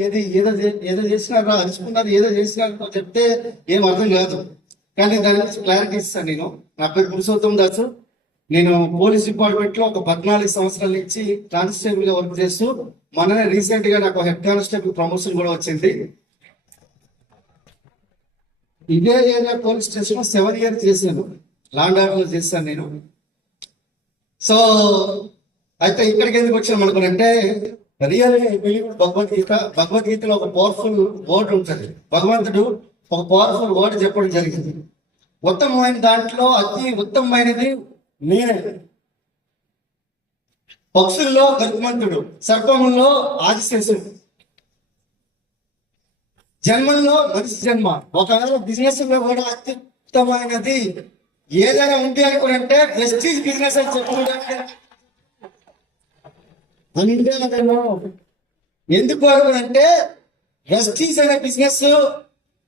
ఏదో చేసినారో అరుచుకున్నారు, ఏదో చేసినారో చెప్తే ఏం అర్థం కాదు. కానీ దాని గురించి క్లారిటీ ఇస్తాను. నేను నా పేరు పురుషోత్తం దాసు. నేను పోలీస్ డిపార్ట్మెంట్ లో ఒక 14 సంవత్సరాల నుంచి కానిస్టేబుల్ గా వర్క్ చేస్తూ మొన్ననే రీసెంట్ గా నాకు హెడ్ కానిస్టేబుల్ ప్రమోషన్ కూడా వచ్చింది. ఇదే ఏరియా పోలీస్ స్టేషన్ 7 years చేశాను, లాండ్ ఆర్డర్ లో చేశాను నేను. సో అయితే ఇక్కడికి ఎందుకు వచ్చాను అనుకునంటే, రియల్ భగవద్గీతలో ఒక పవర్ఫుల్ వర్డ్ ఉంటుంది. భగవంతుడు ఒక పవర్ఫుల్ వర్డ్ చెప్పడం జరిగింది. ఉత్తమమైన దాంట్లో అతి ఉత్తమమైనది నేనే. పక్షుల్లో గరుత్మంతుడు, సర్పముల్లో ఆదిశేషుడు, జన్మల్లో మనిషి జన్మ. ఒకవేళ బిజినెస్ లో కూడా అత్యుత్తమైనది ఏదైనా ఉంది అనుకుంటే ప్రెస్టీజ్ బిజినెస్ అని చెప్పుకుంటే ఎందుకు అనుకుంటే ప్రెస్టీజ్ అనే బిజినెస్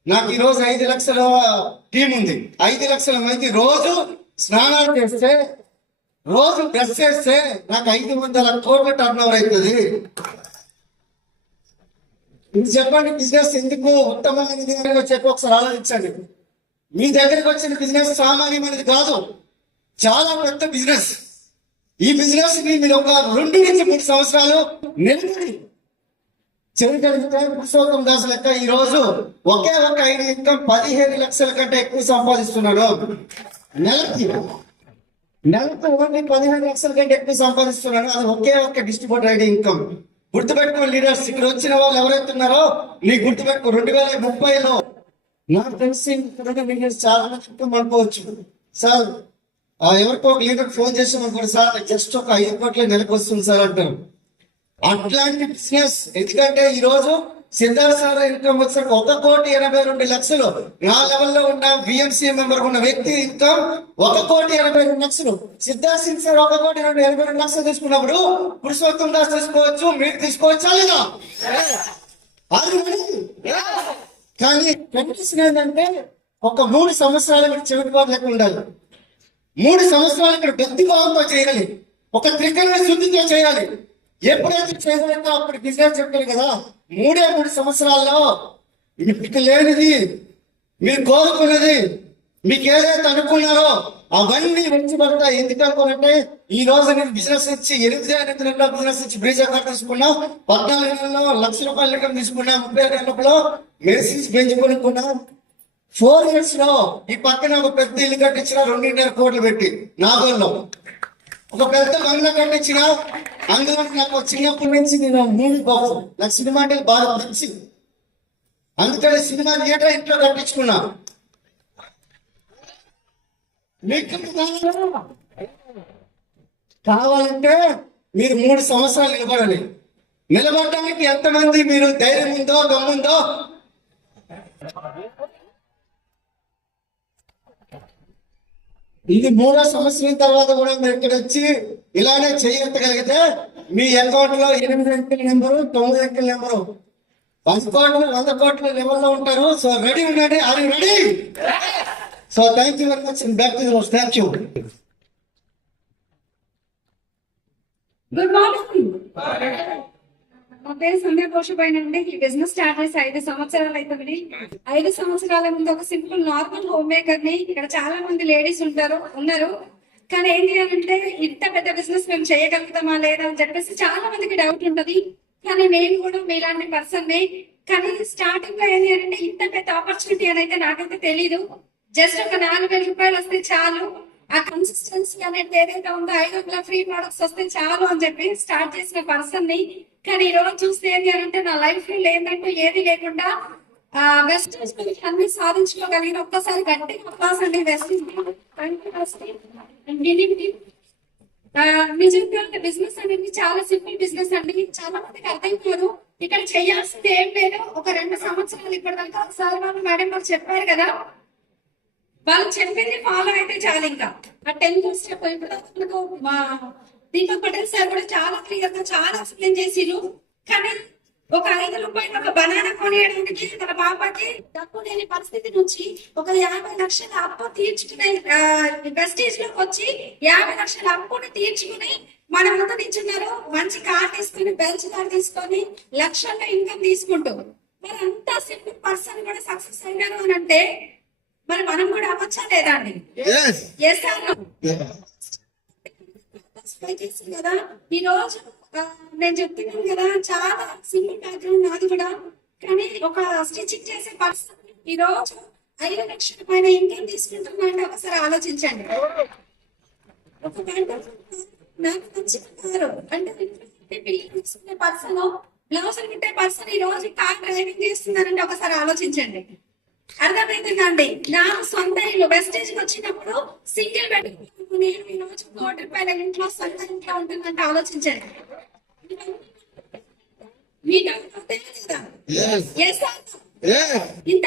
నాకు ఈరోజు 5 లక్షల టీం ఉంది. 5 లక్షల మంది రోజు స్నానాలు చేస్తే, రోజు బ్రష్ చేస్తే నాకు 500 కోట్ల టర్న్ ఓవర్ అవుతుంది. ఇది చెప్పండి, బిజినెస్ ఎందుకు ఉత్తమమైనది చెప్పి ఒకసారి ఆలోచించండి. మీ దగ్గరికి వచ్చిన బిజినెస్ సామాన్యమైనది కాదు, చాలా పెద్ద బిజినెస్. ఈ బిజినెస్ ని మీరు ఒక 2 నుంచి 3 సంవత్సరాలు నిలబడి చేయగలిగితే పురుషోత్తం దాస్ లెక్క ఈ రోజు ఒకే ఒక ఐడి ఇన్కమ్ 15 లక్షల కంటే ఎక్కువ సంపాదిస్తున్నాడు. నెలకి ఓన్లీ 15 లక్షల కంటే ఎక్కువ సంపాదిస్తున్నాడు. అది ఒకే ఒక్క డిస్ట్రిబ్యూటర్ ఐడి ఇన్కమ్. గుర్తుపెట్టుకో లీడర్స్, ఇక్కడ వచ్చిన వాళ్ళు ఎవరైతే ఉన్నారో నీ గుర్తుపెట్టుకో. 2030లో నాకు తెలిసి లీడర్స్ చాలా మంది ఇన్కమ్ అనుకోవచ్చు. సార్ ఎవరికో ఒక లీడర్ ఫోన్ చేసాం అనుకోండి, సార్ జస్ట్ ఒక 5 కోట్ల నెలకు వస్తుంది సార్ అంటారు. అట్లాంటి బిజినెస్. ఎందుకంటే ఈ రోజు సిద్ధార్థ సార్ ఇన్కమ్ వచ్చి 1,82,00,000. నా లెవెల్లో ఉన్న బిఎంసీ మెంబర్ ఉన్న వ్యక్తి ఇన్కమ్ 1,82,00,000. సిద్ధార్థ్ సింగ్ సార్ 1,82,00,000 తీసుకున్నప్పుడు పురుషోత్తం దాస్ తీసుకోవచ్చు, మీరు తీసుకోవచ్చా లేదా? కానీ కండిషన్ ఏంటంటే ఒక 3 సంవత్సరాలు ఇక్కడ చెవిటి బాధలకు ఉండాలి. 3 సంవత్సరాలు ఇక్కడ గట్టి భావంతో చేయాలి, ఒక త్రికరణ శుద్ధితో చేయాలి. ఎప్పుడైతే చేయగలిగితే అప్పుడు బిజినెస్ చెప్పారు కదా. 3 సంవత్సరాల్లో మీకు లేనిది, మీరు కోరుకున్నది, మీకు ఏదైతే అనుకున్నారో అవన్నీ వచ్చి పడతాయి. ఎందుకు అనుకోనంటే ఈ రోజు నేను బిజినెస్ ఇచ్చి 8 నెలల్లో బిజినెస్ ఇచ్చి బ్రీజ్ అకౌంట్ తీసుకున్నా, 14 నెలల్లో ₹1,00,000 ఇన్కమ్ తీసుకున్నా, 30 నెలల్లో మెడిసిన్స్ బెంచ్ కొనుక్కున్నా. 4 years లో ఈ పక్కన ఒక పెద్ద ఇల్లు కట్టించిన 2.5 కోట్లు పెట్టి నాగోల్లో ఒక పెద్ద బంగ్లా కట్టించిన. అందులో నాకు చిన్నప్పటి నుంచి నేను మూవీ బాక్స్, నాకు సినిమా అంటే బాగా మంచి, అందుకని సినిమా థియేటర్ ఇంట్లో కట్టించుకున్నా. మీకు కావాలంటే మీరు 3 సంవత్సరాలు నిలబడాలి. నిలబడడానికి ఎంతమంది మీరు ధైర్యం ఉందో దమ్ముందో ఇది 3వ సంవత్సరం తర్వాత కూడా మీరు ఇక్కడ వచ్చి ఇలానే చేయగలిగితే మీ అకౌంట్ లో 8 అంకెల నెంబరు, 9 అంకెల నెంబరు, 10 కోట్లు 100 కోట్ల లెవెల్లో ఉంటారు. సో రెడీ ఉండండి. Are you ready? So thank you very much. Back to the house. Thank you. Good morning. నా పేరు సంధ్యా కోశపైన అండి. ఈ బిజినెస్ స్టార్ట్ చేసి 5 సంవత్సరాలు అవుతుంది. 5 సంవత్సరాల ముందు ఒక సింపుల్ నార్మల్ హోమ్ మేకర్ ని. ఇక్కడ చాలా మంది లేడీస్ ఉన్నారు. కానీ ఏంటి అంటే ఇంత పెద్ద బిజినెస్ మేము చేయగలుగుతామా లేదా అని చెప్పేసి చాలా మందికి డౌట్ ఉంటది. కానీ నేను కూడా మీలాంటి పర్సన్ ని. కానీ స్టార్టింగ్ లో ఏంటి అంటే ఇంత పెద్ద ఆపర్చునిటీ అని అయితే నాకైతే తెలీదు. జస్ట్ ఒక 4,000 రూపాయలు వస్తే చాలు, ఆ కన్సిస్టెన్సీ అనేది ఏదైతే ఉందో 500 ఫ్రీ ప్రొడక్ట్స్ వస్తే చాలు అని చెప్పి స్టార్ట్ చేసిన పర్సన్ ని. కానీ ఈ రోజు చూస్తే ఏంటి అంటే నా లైఫ్ లో ఏంటంటే ఏది లేకుండా వెస్టేజ్ అన్ని సాధించుకోగలిగిన ఒక్కసారి గట్టిగా అప్పాస్ అండి. వెస్టేజ్ నిజంగా బిజినెస్ అనేది చాలా సింపుల్ బిజినెస్ అండి. చాలా మందికి అర్థం కాదు. ఇక్కడ చేయాల్సింది ఏం లేదు. ఒక 2 సంవత్సరాలు ఇప్పటిదాకా సార్ వాళ్ళు మేడం వాళ్ళు చెప్పారు కదా, వాళ్ళు చెప్పింది ఫాలో అయితే చాలు. ఇంకా ఆ 10th స్టెప్ ఇప్పుడు మా దీపక్ పటేల్ సార్ కూడా చాలా క్లియర్ గా చాలా ఎక్స్ప్లెయిన్ చేసిరు. కానీ ఒక 5 రూపాయలు ఒక బనానా కొనియడానికి తన పాపకి డబ్బు లేని పరిస్థితి నుంచి ఒక 50 లక్షల అప్పు తీర్చుకునే వెస్టేజ్ లోకి వచ్చి 50 లక్షల అప్పుని తీర్చుకుని మన ముందు నిల్చున్నారు. మంచి కార్ తీసుకుని, బెంచ్ కార్ తీసుకొని లక్షల్లో ఇన్కమ్ తీసుకుంటూ మరి అంత సింపుల్ పర్సన్ కూడా సక్సెస్ అయినారు అని అంటే మరి మనం కూడా అవ్వచ్చా లేదా అండి? కదా ఈ రోజు నేను చెప్తున్నాను కదా, చాలా సింపుల్ బ్యాక్గ్రౌండ్ నాది కూడా. కానీ ఒక స్టిచింగ్ చేసే పర్సన్ ఈ రోజు 5 లక్షల పైన ఇన్కమ్ తీసుకుంటున్నాంటే ఒకసారి ఆలోచించండి. ఒక నాకు నచ్చిన అంటే పిల్లలు తీసుకునే పర్సన్, బ్లౌజులు కుట్టే పర్సన్ ఈ రోజు కార్ డ్రైవింగ్ చేస్తున్నారంటే ఒకసారి ఆలోచించండి. అర్థమైందండి. నా సొంత ఇల్లు వెస్టేజ్ వచ్చినప్పుడు సింగిల్ బెడ్ నేను ఈ రోజు 1 కోటి రూపాయల ఇంట్లో సొంత ఇంట్లో ఉంటుందంటే ఆలోచించండి. ఇంత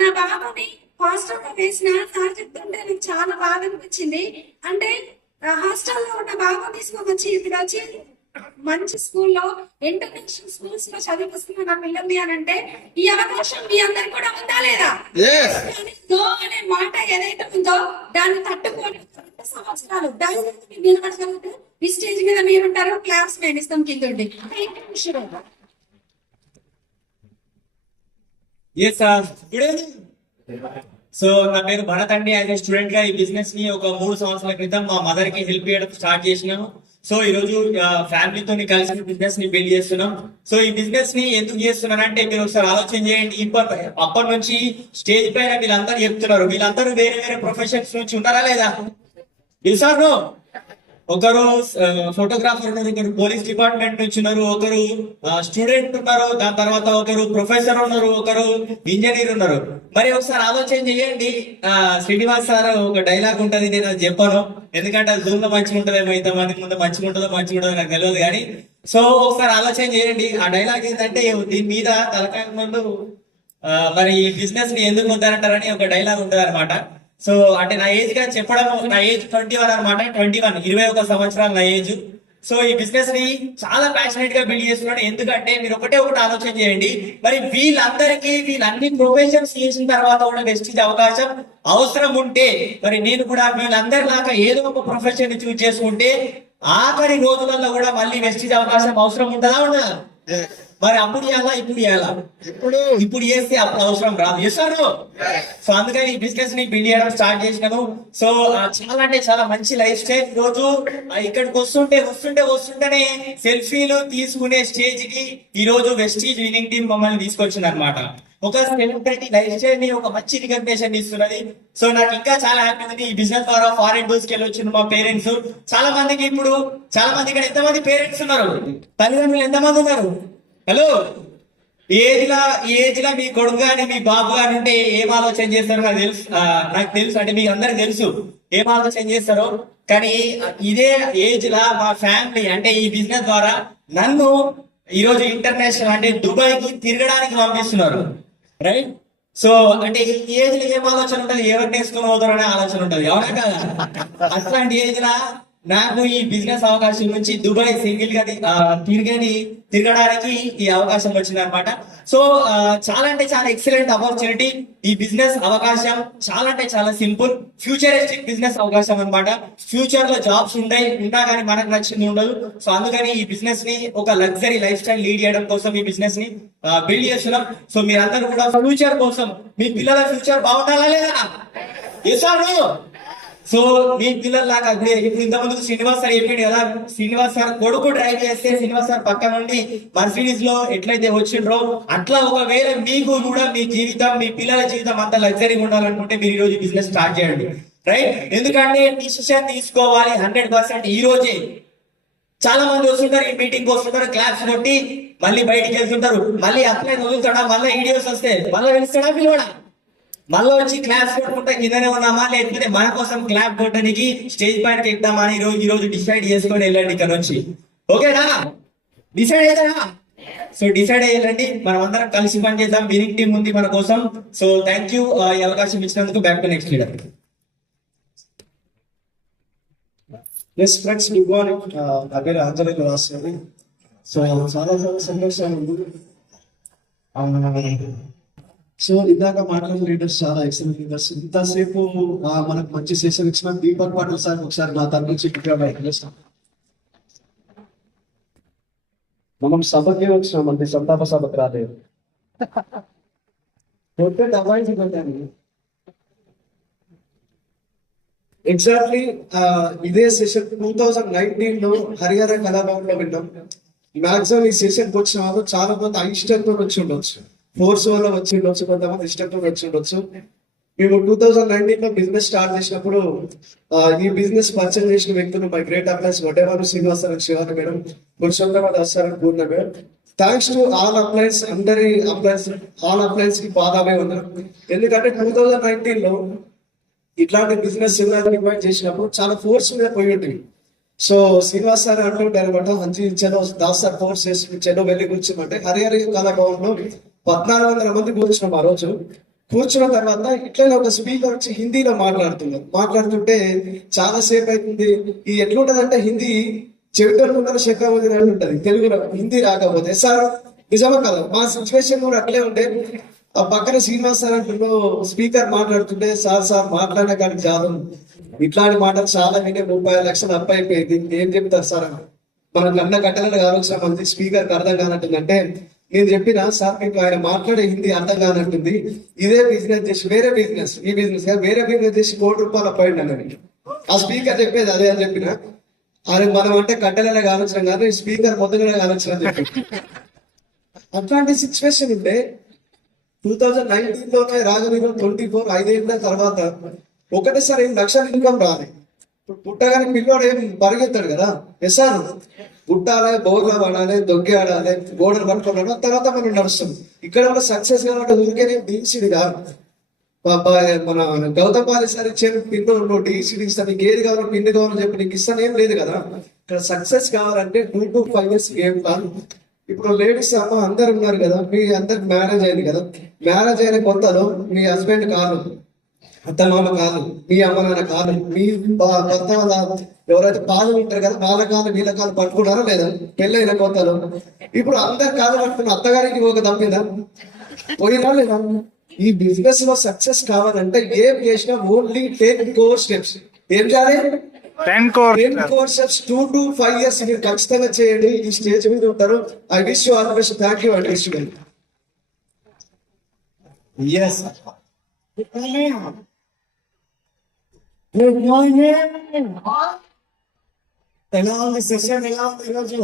నా బాబుని హాస్టల్లో వేసిన సార్ చెప్తుంటే నాకు చాలా బాగా అనిపించింది. అంటే హాస్టల్లో ఉన్న బాబు తీసుకొని వచ్చి ఇప్పుడు వచ్చి మంచి స్కూల్లో ఇంటర్నేషనల్ స్కూల్స్ లో చదివిస్తున్నా నా పిల్లల్ని అని అంటే ఈ అవకాశం మీ అందరికి కూడా ఉందా లేదా? నో అనే మాట ఏదైతే ఉందో దాన్ని తట్టుకోని 2 సంవత్సరాలు ధైర్యంగా నిలబడగలిగితే ఈ స్టేజ్ మీద మీరుంటారు. క్లాప్స్ మేము ఇస్తాం కింద ఉండి. సో నా పేరు భరత్ అండి. యాజ్ ఏ స్టూడెంట్ గా ఈ బిజినెస్ ని ఒక 3 సంవత్సరాల క్రితం మా మదర్ కి హెల్ప్ చేయడం స్టార్ట్ చేసినాము. సో ఈ రోజు ఫ్యామిలీతో కలిసి బిజినెస్ ని బిల్డ్ చేస్తున్నాం. సో ఈ బిజినెస్ ని ఎందుకు చేస్తున్నానంటే మీరు ఒకసారి ఆలోచన చేయండి. అప్పటి నుంచి స్టేజ్ పైన వీళ్ళందరూ చెప్తున్నారు, వీళ్ళందరూ వేరే వేరే ప్రొఫెషన్స్ నుంచి ఉన్నారా లేదా? తెలుసాను. ఒకరు ఫోటోగ్రాఫర్ ఉన్నారు, ఒకరు పోలీస్ డిపార్ట్మెంట్ నుంచి ఉన్నారు, ఒకరు స్టూడెంట్ ఉన్నారు, దాని తర్వాత ఒకరు ప్రొఫెసర్ ఉన్నారు, ఒకరు ఇంజనీర్ ఉన్నారు. మరి ఒకసారి ఆలోచన చేయండి. శ్రీనివాస్ సార్ ఒక డైలాగ్ ఉంటది, నేను అది చెప్పాను ఎందుకంటే అది జూమ్ లో మంచిగా ఉంటుందేమో, ఇంతమంది ముందు మంచిగా ఉంటుందో నాకు తెలియదు కానీ. సో ఒకసారి ఆలోచన చేయండి. ఆ డైలాగ్ ఏంటంటే దీని మీద తలకాయ ముందు మరి ఈ బిజినెస్ ని ఎందుకు వద్దారంటారని ఒక డైలాగ్ ఉంటది అనమాట. సో అంటే నా ఏజ్ గా చెప్పడం, నా ఏజ్ 21 అనమాట. 21 సంవత్సరాలు నా ఏజ్. సో ఈ బిజినెస్ ని చాలా ప్యాషనెట్ గా బిల్డ్ చేస్తున్నాను. ఎందుకంటే మీరు ఒకటి ఆలోచన చేయండి, మరి వీళ్ళన్ని ప్రొఫెషన్స్ చేసిన తర్వాత కూడా వెస్టేజ్ అవకాశం అవసరం ఉంటే మరి నేను కూడా వీళ్ళందరిలాగా ఏదో ఒక ప్రొఫెషన్ ని చూస్ చేసుకుంటే ఆఖరి రోజులలో కూడా మళ్ళీ వెస్టేజ్ అవకాశం అవసరం ఉంటుందా ఉండదా? మరి అప్పుడు ఇవ్వాలా, ఇప్పుడు చేస్తే అప్పుడు అవసరం రాదు. చేస్తారు. సో అందుకని ఈ బిజినెస్ ని బిల్డ్ చేయడం స్టార్ట్ చేసినాను. సో చాలా అంటే చాలా మంచి లైఫ్ స్టైల్. ఈ రోజు ఇక్కడికి వస్తుంటేనే సెల్ఫీలు తీసుకునే స్టేజ్ కి ఈ రోజు వెస్టీజ్ విన్నింగ్ టీమ్ మమ్మల్ని తీసుకొచ్చింది అనమాట. ఒక సెలబ్రిటీ లైఫ్ స్టైల్ ని ఒక మంచి రికగ్నేషన్ ఇస్తున్నది. సో నాకు ఇంకా చాలా హ్యాపీ ఉంది. ఈ బిజినెస్ ద్వారా ఫారెన్ టూర్స్ కి వెళ్ళి వచ్చిన మా పేరెంట్స్ చాలా మందికి ఇక్కడ ఎంతమంది పేరెంట్స్ ఉన్నారు, తల్లిదండ్రులు ఎంతమంది ఉన్నారు? హలో, ఈ ఏజ్ లా మీ కొడుకు గాని మీ బాబు గాని ఉంటే ఏం ఆలోచన చేస్తారో నాకు తెలుసు అంటే మీకు అందరికి తెలుసు ఏం ఆలోచన చేస్తారో. కానీ ఇదే ఏజ్ లా మా ఫ్యామిలీ అంటే ఈ బిజినెస్ ద్వారా నన్ను ఈరోజు ఇంటర్నేషనల్ అంటే దుబాయ్ కి తిరగడానికి పంపిస్తున్నారు. రైట్. సో అంటే ఈ ఏజ్ లో ఏం ఆలోచన ఉంటది, ఎవరిని వేసుకొని పోతారనే ఆలోచన ఉంటది. అవునా కదా? అట్లాంటి ఏజ్ లా నాకు ఈ బిజినెస్ అవకాశం నుంచి దుబాయ్ సింగిల్ గా తిరగడానికి ఈ అవకాశం వచ్చింది అనమాట. సో చాలా అంటే చాలా ఎక్సలెంట్ ఆపర్చునిటీ. ఈ బిజినెస్ అవకాశం చాలా అంటే చాలా సింపుల్, ఫ్యూచరిస్టిక్ బిజినెస్ అవకాశం అనమాట. ఫ్యూచర్ లో జాబ్స్ ఉన్నా కానీ మనకు నచ్చింది ఉండదు. సో అందుకని ఈ బిజినెస్ ని ఒక లగ్జరీ లైఫ్ స్టైల్ లీడ్ చేయడం కోసం ఈ బిజినెస్ ని బిల్డ్ చేస్తున్నాం. సో మీరందరూ కూడా ఫ్యూచర్ కోసం, మీ పిల్లల ఫ్యూచర్ బాగుండాలా లేదా? సో మీ పిల్లల్లాగా ఇప్పుడు ఇంతకుముందు శ్రీనివాస్ సార్ చెప్పిండు కదా, శ్రీనివాస్ సార్ కొడుకు డ్రైవ్ చేస్తే శ్రీనివాస్ సార్ పక్క నుండి మర్సిడీస్ లో ఎట్లయితే వచ్చిండ్రో అట్లా ఒకవేళ మీకు కూడా మీ జీవితం, మీ పిల్లల జీవితం అంతా లగ్జరీగా ఉండాలనుకుంటే మీరు ఈ రోజు బిజినెస్ స్టార్ట్ చేయండి, రైట్? ఎందుకంటే డిసిషన్ తీసుకోవాలి 100% ఈ రోజే. చాలా మంది వస్తుంటారు, ఈ మీటింగ్ వస్తుంటారు, క్లాస్ కొట్టి మళ్ళీ బయటికి వెళ్తుంటారు, మళ్ళీ అప్లై వదులుతాడా, మళ్ళీ వీడియోస్ వస్తే మళ్ళీ వెళ్తాడా పిలవడా, మళ్ళీ వచ్చి క్లాస్ కొట్టుకుంటా కిందనే ఉన్నామా, లేకపోతే మన కోసం క్లాప్ కొట్టడానికి స్టేజ్ పైనకి ఎక్కుదామా అని ఈ రోజు డిసైడ్ చేసుకొని వెళ్ళండి ఇక్కడ నుంచి. ఓకేనా? డిసైడ్ అయ్యారా? సో డిసైడ్ అయ్యారండి, మనం అందరం కలిసి పనిచేద్దాం. వినింగ్ టీం ఉంది మన కోసం. సో థ్యాంక్ యూ ఈ అవకాశం ఇచ్చినందుకు. Back to next leader. Yes friends, good morning. నా పేరు ఆంజనేయులు రాస్తుంది. సో చాలా చాలా సంతోషంగా ఉంది. సో ఇందాక మాట్లాడిన లీడర్స్ చాలా ఎక్సలెంట్ లీడర్స్. ఇంతసేపు మనకు మంచి సెషన్ ఇచ్చిన దీపక్ పాటిల్ సార్ ఒకసారి నా తరపు నుంచి చేస్తాం. మనం సభకి వచ్చినాం అంటే సంతాప సభకు రాలేదు. ఎగ్జాక్ట్లీ ఇదే సెషన్ 2019 లో హరిహర కళాభవన్ లో విన్నాం. మాక్సిమం ఈ సెషన్ వచ్చిన వాళ్ళు చాలా మంది అయిష్టంతో వచ్చి ఉండొచ్చు, ఫోర్స్ వల్ల వచ్చి ఉండొచ్చు, కొంతమంది ఇష్టంతో వచ్చి ఉండొచ్చు. మేము 2019 లో బిజినెస్ స్టార్ట్ చేసినప్పుడు ఈ బిజినెస్ పర్చేజ్ చేసిన వ్యక్తులు my great appliance Vaddevaru Srinivas sir, Shivani madam, Purushottama sir, Poorna madam. Thanks to all appliance, అందరి అప్లయన్స్, ఆల్ అప్లయన్స్ కి బాధామే ఉన్నారు. ఎందుకంటే 2019 లో ఇట్లాంటి బిజినెస్ ఇన్వైట్ చేసినప్పుడు చాలా ఫోర్స్ మీద పోయి ఉంటుంది. సో శ్రీనివాస్ సార్ అంటుంటారు అనమాట, మంచి చలో దాస్ సార్ ఫోర్స్ చేసి చలో వెళ్ళి కూర్చోమంటే హరిహరి కళాభవన్ లో 1400 మంది కూర్చున్నాం ఆ రోజు. కూర్చున్న తర్వాత ఇట్లనే ఒక స్పీకర్ వచ్చి హిందీలో మాట్లాడుతుంటే చాలా సేపు అవుతుంది. ఈ ఎట్లుంటది అంటే హిందీ చెవిటనుకున్న శక్క ఉంటది, తెలుగులో హిందీ రాకపోతే. సార్ నిజమా కదా, మా సిచ్యువేషన్ కూడా అట్లే ఉంటే. ఆ పక్కన శ్రీనివాస్ సార్ అంటుండో స్పీకర్ మాట్లాడుతుంటే, సార్ మాట్లాడే కానీ చాలు, ఇట్లాంటి మాటలు చాలా వినే 30 లక్షలు అప్పు అయిపోయింది, ఏం చెప్తారు సార్ అని. మనకు అన్న కట్టలను కావాల్సిన మంది స్పీకర్కి అర్థం కానట్టుందంటే నేను చెప్పిన, సార్ మీకు ఆయన మాట్లాడే హిందీ అర్థం కానట్టుంది, ఇదే బిజినెస్ చేసి వేరే బిజినెస్, ఈ బిజినెస్ వేరే బిజినెస్ చేసి ₹1 కోటి అప్పాయింది అన్నది. ఆ స్పీకర్ చెప్పేది అదే అని చెప్పిన. అది మనం అంటే కట్టెలనే కావాల్సిన కాదు, స్పీకర్ మొదలనే కావాల్సిన చెప్పి. అట్లాంటి సిచ్యువేషన్ ఉంటే 2019 లోనే రాజనీలో 24 5 తర్వాత ఒకటేసారి 1 లక్షల ఇన్కమ్ రాలి. పుట్టగానే పిల్లోడు ఏం పరిగెత్తాడు కదా, ఎస్ఆర్ పుట్టాలి, బౌర్లో పడాలి, దొగ్గి ఆడాలి, గోడలు పట్టుకోవడం, తర్వాత మనం నడుస్తాం. ఇక్కడ కూడా సక్సెస్ కావాలంటే ఊరికే డీసీడీ కాదు. మన గౌతమ్ పాలి సార్ ఇచ్చే పిన్ను డీసీడీ ఇస్తాను, నీకు ఏది కావాలో పిన్ను కావాలని చెప్పి నీకు ఇస్తాను ఏం లేదు కదా. ఇక్కడ సక్సెస్ కావాలంటే 2 to 5 years ఏం కాదు. ఇప్పుడు లేడీస్ అమ్మ అందరు ఉన్నారు కదా, మీ అందరికి మ్యారేజ్ అయింది కదా. మ్యారేజ్ అయిన కొత్తలో మీ హస్బెండ్ కాదు, అత్తమామ కాదు, మీ అమ్మ నాన్న కాదు, మీ కొత్త ఎవరైతే పాలు ఉంటారు కదా వాళ్ళ కాదు వీళ్ళ కాదు పట్టుకున్నారో లేదా పెళ్ళైన కొత్తలో. ఇప్పుడు అందరు కాదు పట్టుకున్న అత్తగారికి ఒక తప్పిందా పోయినా లేదా? ఈ బిజినెస్ లో సక్సెస్ కావాలంటే ఏం చేసినా ఓన్లీ 10 core steps. ఏం చేయాలి? 10 core steps 2 to 5 years మీరు ఖచ్చితంగా చేయండి. ఈ స్టేజ్ మీద ఉంటారు. I wish you all the best. Thank you అండి. Yes. Good morning. ఎలా ఉంది సెషన్? ఎలా ఉంది ఈరోజు?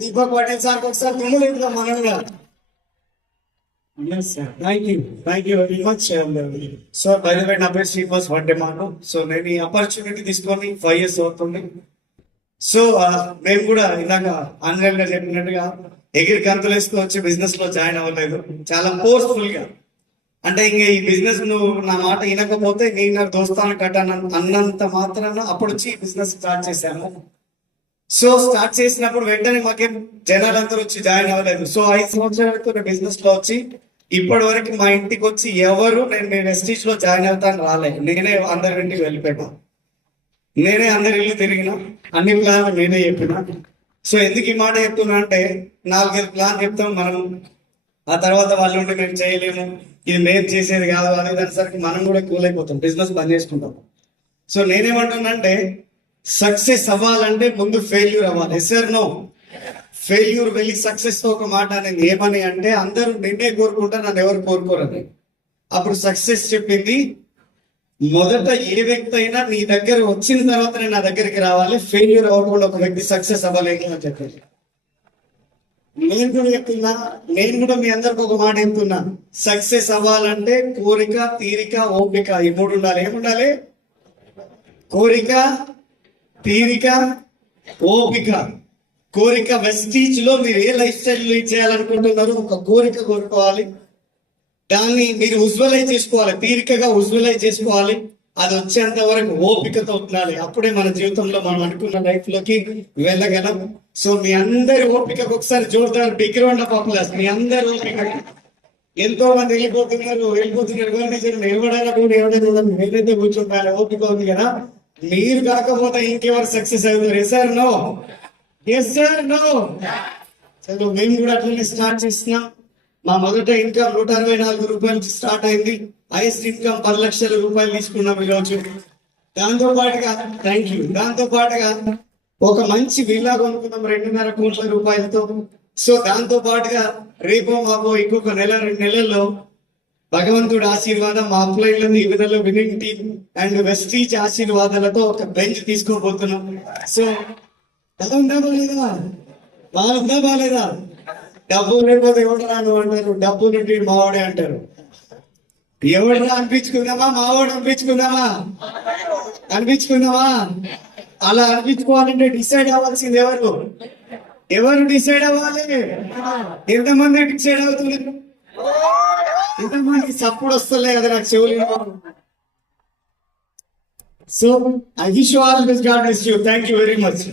దీపక్ పటేల్ సార్ ఒకసారి తుమ్ము లేదు మనగా. Yes sir. Thank you very much. So by the way, నా పేరు శ్రీనివాస్ వడ్డేమాను. సో నేను ఈ ఆపర్చునిటీ తీసుకొని 5 years అవుతుంది. సో మేము కూడా ఇందాక ఆన్లైన్ గా చెప్పినట్టుగా ఎగిరి కంతులు వేసుకొని వచ్చి బిజినెస్ లో జాయిన్ అవ్వలేదు. చాలా ఫోర్స్ఫుల్ గా, అంటే ఇంక ఈ బిజినెస్ నువ్వు నా మాట వినకపోతే నేను నాకు దోస్తాను కట్టాను అన్నంత మాత్రాన అప్పుడు వచ్చి బిజినెస్ స్టార్ట్ చేశాము. సో స్టార్ట్ చేసినప్పుడు వెంటనే మాకేం జనాలంతా వచ్చి జాయిన్ అవ్వలేదు. సో 5 సంవత్సరాలతో బిజినెస్ లో వచ్చి ఇప్పటి వరకు మా ఇంటికి వచ్చి ఎవరు నేను మీ వెస్టీజ్ లో జాయిన్ అవుతాను రాలేదు. నేనే అందరి ఇంటికి వెళ్ళిపోయాను. నేనే అందరి ఇల్లు తిరిగిన, అన్ని ప్లాన్లు నేనే చెప్పిన. సో ఎందుకు ఈ మాట చెప్తున్నా అంటే 4-5 ప్లాన్ చెప్తాం మనం, ఆ తర్వాత వాళ్ళు ఉండి మేము చేయలేము, ఇది మేము చేసేది కాదు అనే దానిసరికి మనం కూడా కూల్ అయిపోతాం, బిజినెస్ బంద్ చేసుకుంటాం. సో నేనేమంటున్నా అంటే సక్సెస్ అవ్వాలంటే ముందు ఫెయిల్యూర్ అవ్వాలి. Yes or no? ఫెయిల్యూర్ వెళ్ళి సక్సెస్ తో ఒక మాట అనేది ఏమని అంటే అందరూ నిన్నే కోరుకుంటారు, నన్ను ఎవరు కోరుకోరని. అప్పుడు సక్సెస్ చెప్పింది మొదట ఏ వ్యక్తి అయినా నీ దగ్గర వచ్చిన తర్వాతనే నా దగ్గరికి రావాలి, ఫెయిల్యూర్ అవ్వకుండా ఒక వ్యక్తి సక్సెస్ అవ్వలేదు అని చెప్పారు. నేను కూడా చెప్తున్నా, నేను కూడా మీ అందరికి ఒక మాట చెప్తున్నా, సక్సెస్ అవ్వాలంటే కోరిక, తీరిక, ఓపిక ఈ 3 ఉండాలి. ఏముండాలి? కోరిక, తీరిక, ఓపిక. కోరిక వెస్టీజ్ లో మీరు ఏ లైఫ్ స్టైల్ లీడ్ చేయాలనుకుంటున్నారో ఒక కోరిక కోరుకోవాలి, దాన్ని మీరు విజువలైజ్ చేసుకోవాలి, తీరికగా విజువలైజ్ చేసుకోవాలి. అది వచ్చేంత వరకు ఓపికతో ఉండాలి. అప్పుడే మన జీవితంలో మనం అనుకున్న లైఫ్ లోకి వెళ్ళగలం. సో మీ అందరి ఓపికకు ఒకసారి Jordar big round of applause. మీ అందరి ఓపిక. ఎంతో మంది వెళ్ళిపోతున్నారు. ఎవరైతే కూర్చుంటారు, ఓపిక ఉంది కదా. మీరు కాకపోతే ఇంకెవరు సక్సెస్ అవుతారు? Yes sir no? Yes sir no? చలో మేము కూడా అట్లనే స్టార్ట్ చేస్తున్నాం. మా మొదట ఇన్కమ్ 164 రూపాయల నుంచి స్టార్ట్ అయింది. హైయెస్ట్ ఇన్కమ్ 10 లక్షల రూపాయలు తీసుకున్నాం ఈరోజు. దాంతో పాటుగా దాంతో పాటుగా ఒక మంచి విల్లా కొనుక్కున్నాం 2.5 కోట్ల రూపాయలతో. సో దాంతో పాటుగా రేపో మాపో ఇంకొక 1-2 నెలల్లో భగవంతుడి ఆశీర్వాదం, మా అప్లైన్ల విధంలో విన్నింగ్ టీమ్ అండ్ వెస్టీజ్ ఆశీర్వాదాలతో ఒక బెంచ్ తీసుకోబోతున్నాం. సో ఎలా ఉందా బాలేదా? బాగుందా బాలేదా? డబ్బు లేకపోతే ఎవడరా నువ్వు అంటారు, డబ్బు నుండి మావాడే అంటారు. ఎవడరా అనిపించుకుందామా? మావాడు అనిపించుకుందామా? అలా అనిపించుకోవాలంటే డిసైడ్ అవ్వాల్సింది ఎవరు డిసైడ్ అవ్వాలి? ఎంతమంది డిసైడ్ అవుతున్నారు? ఎంతమంది సప్పుడు వస్తలే కదా నాకు చెవులు. So I wish you all this. God bless you. Thank you very much.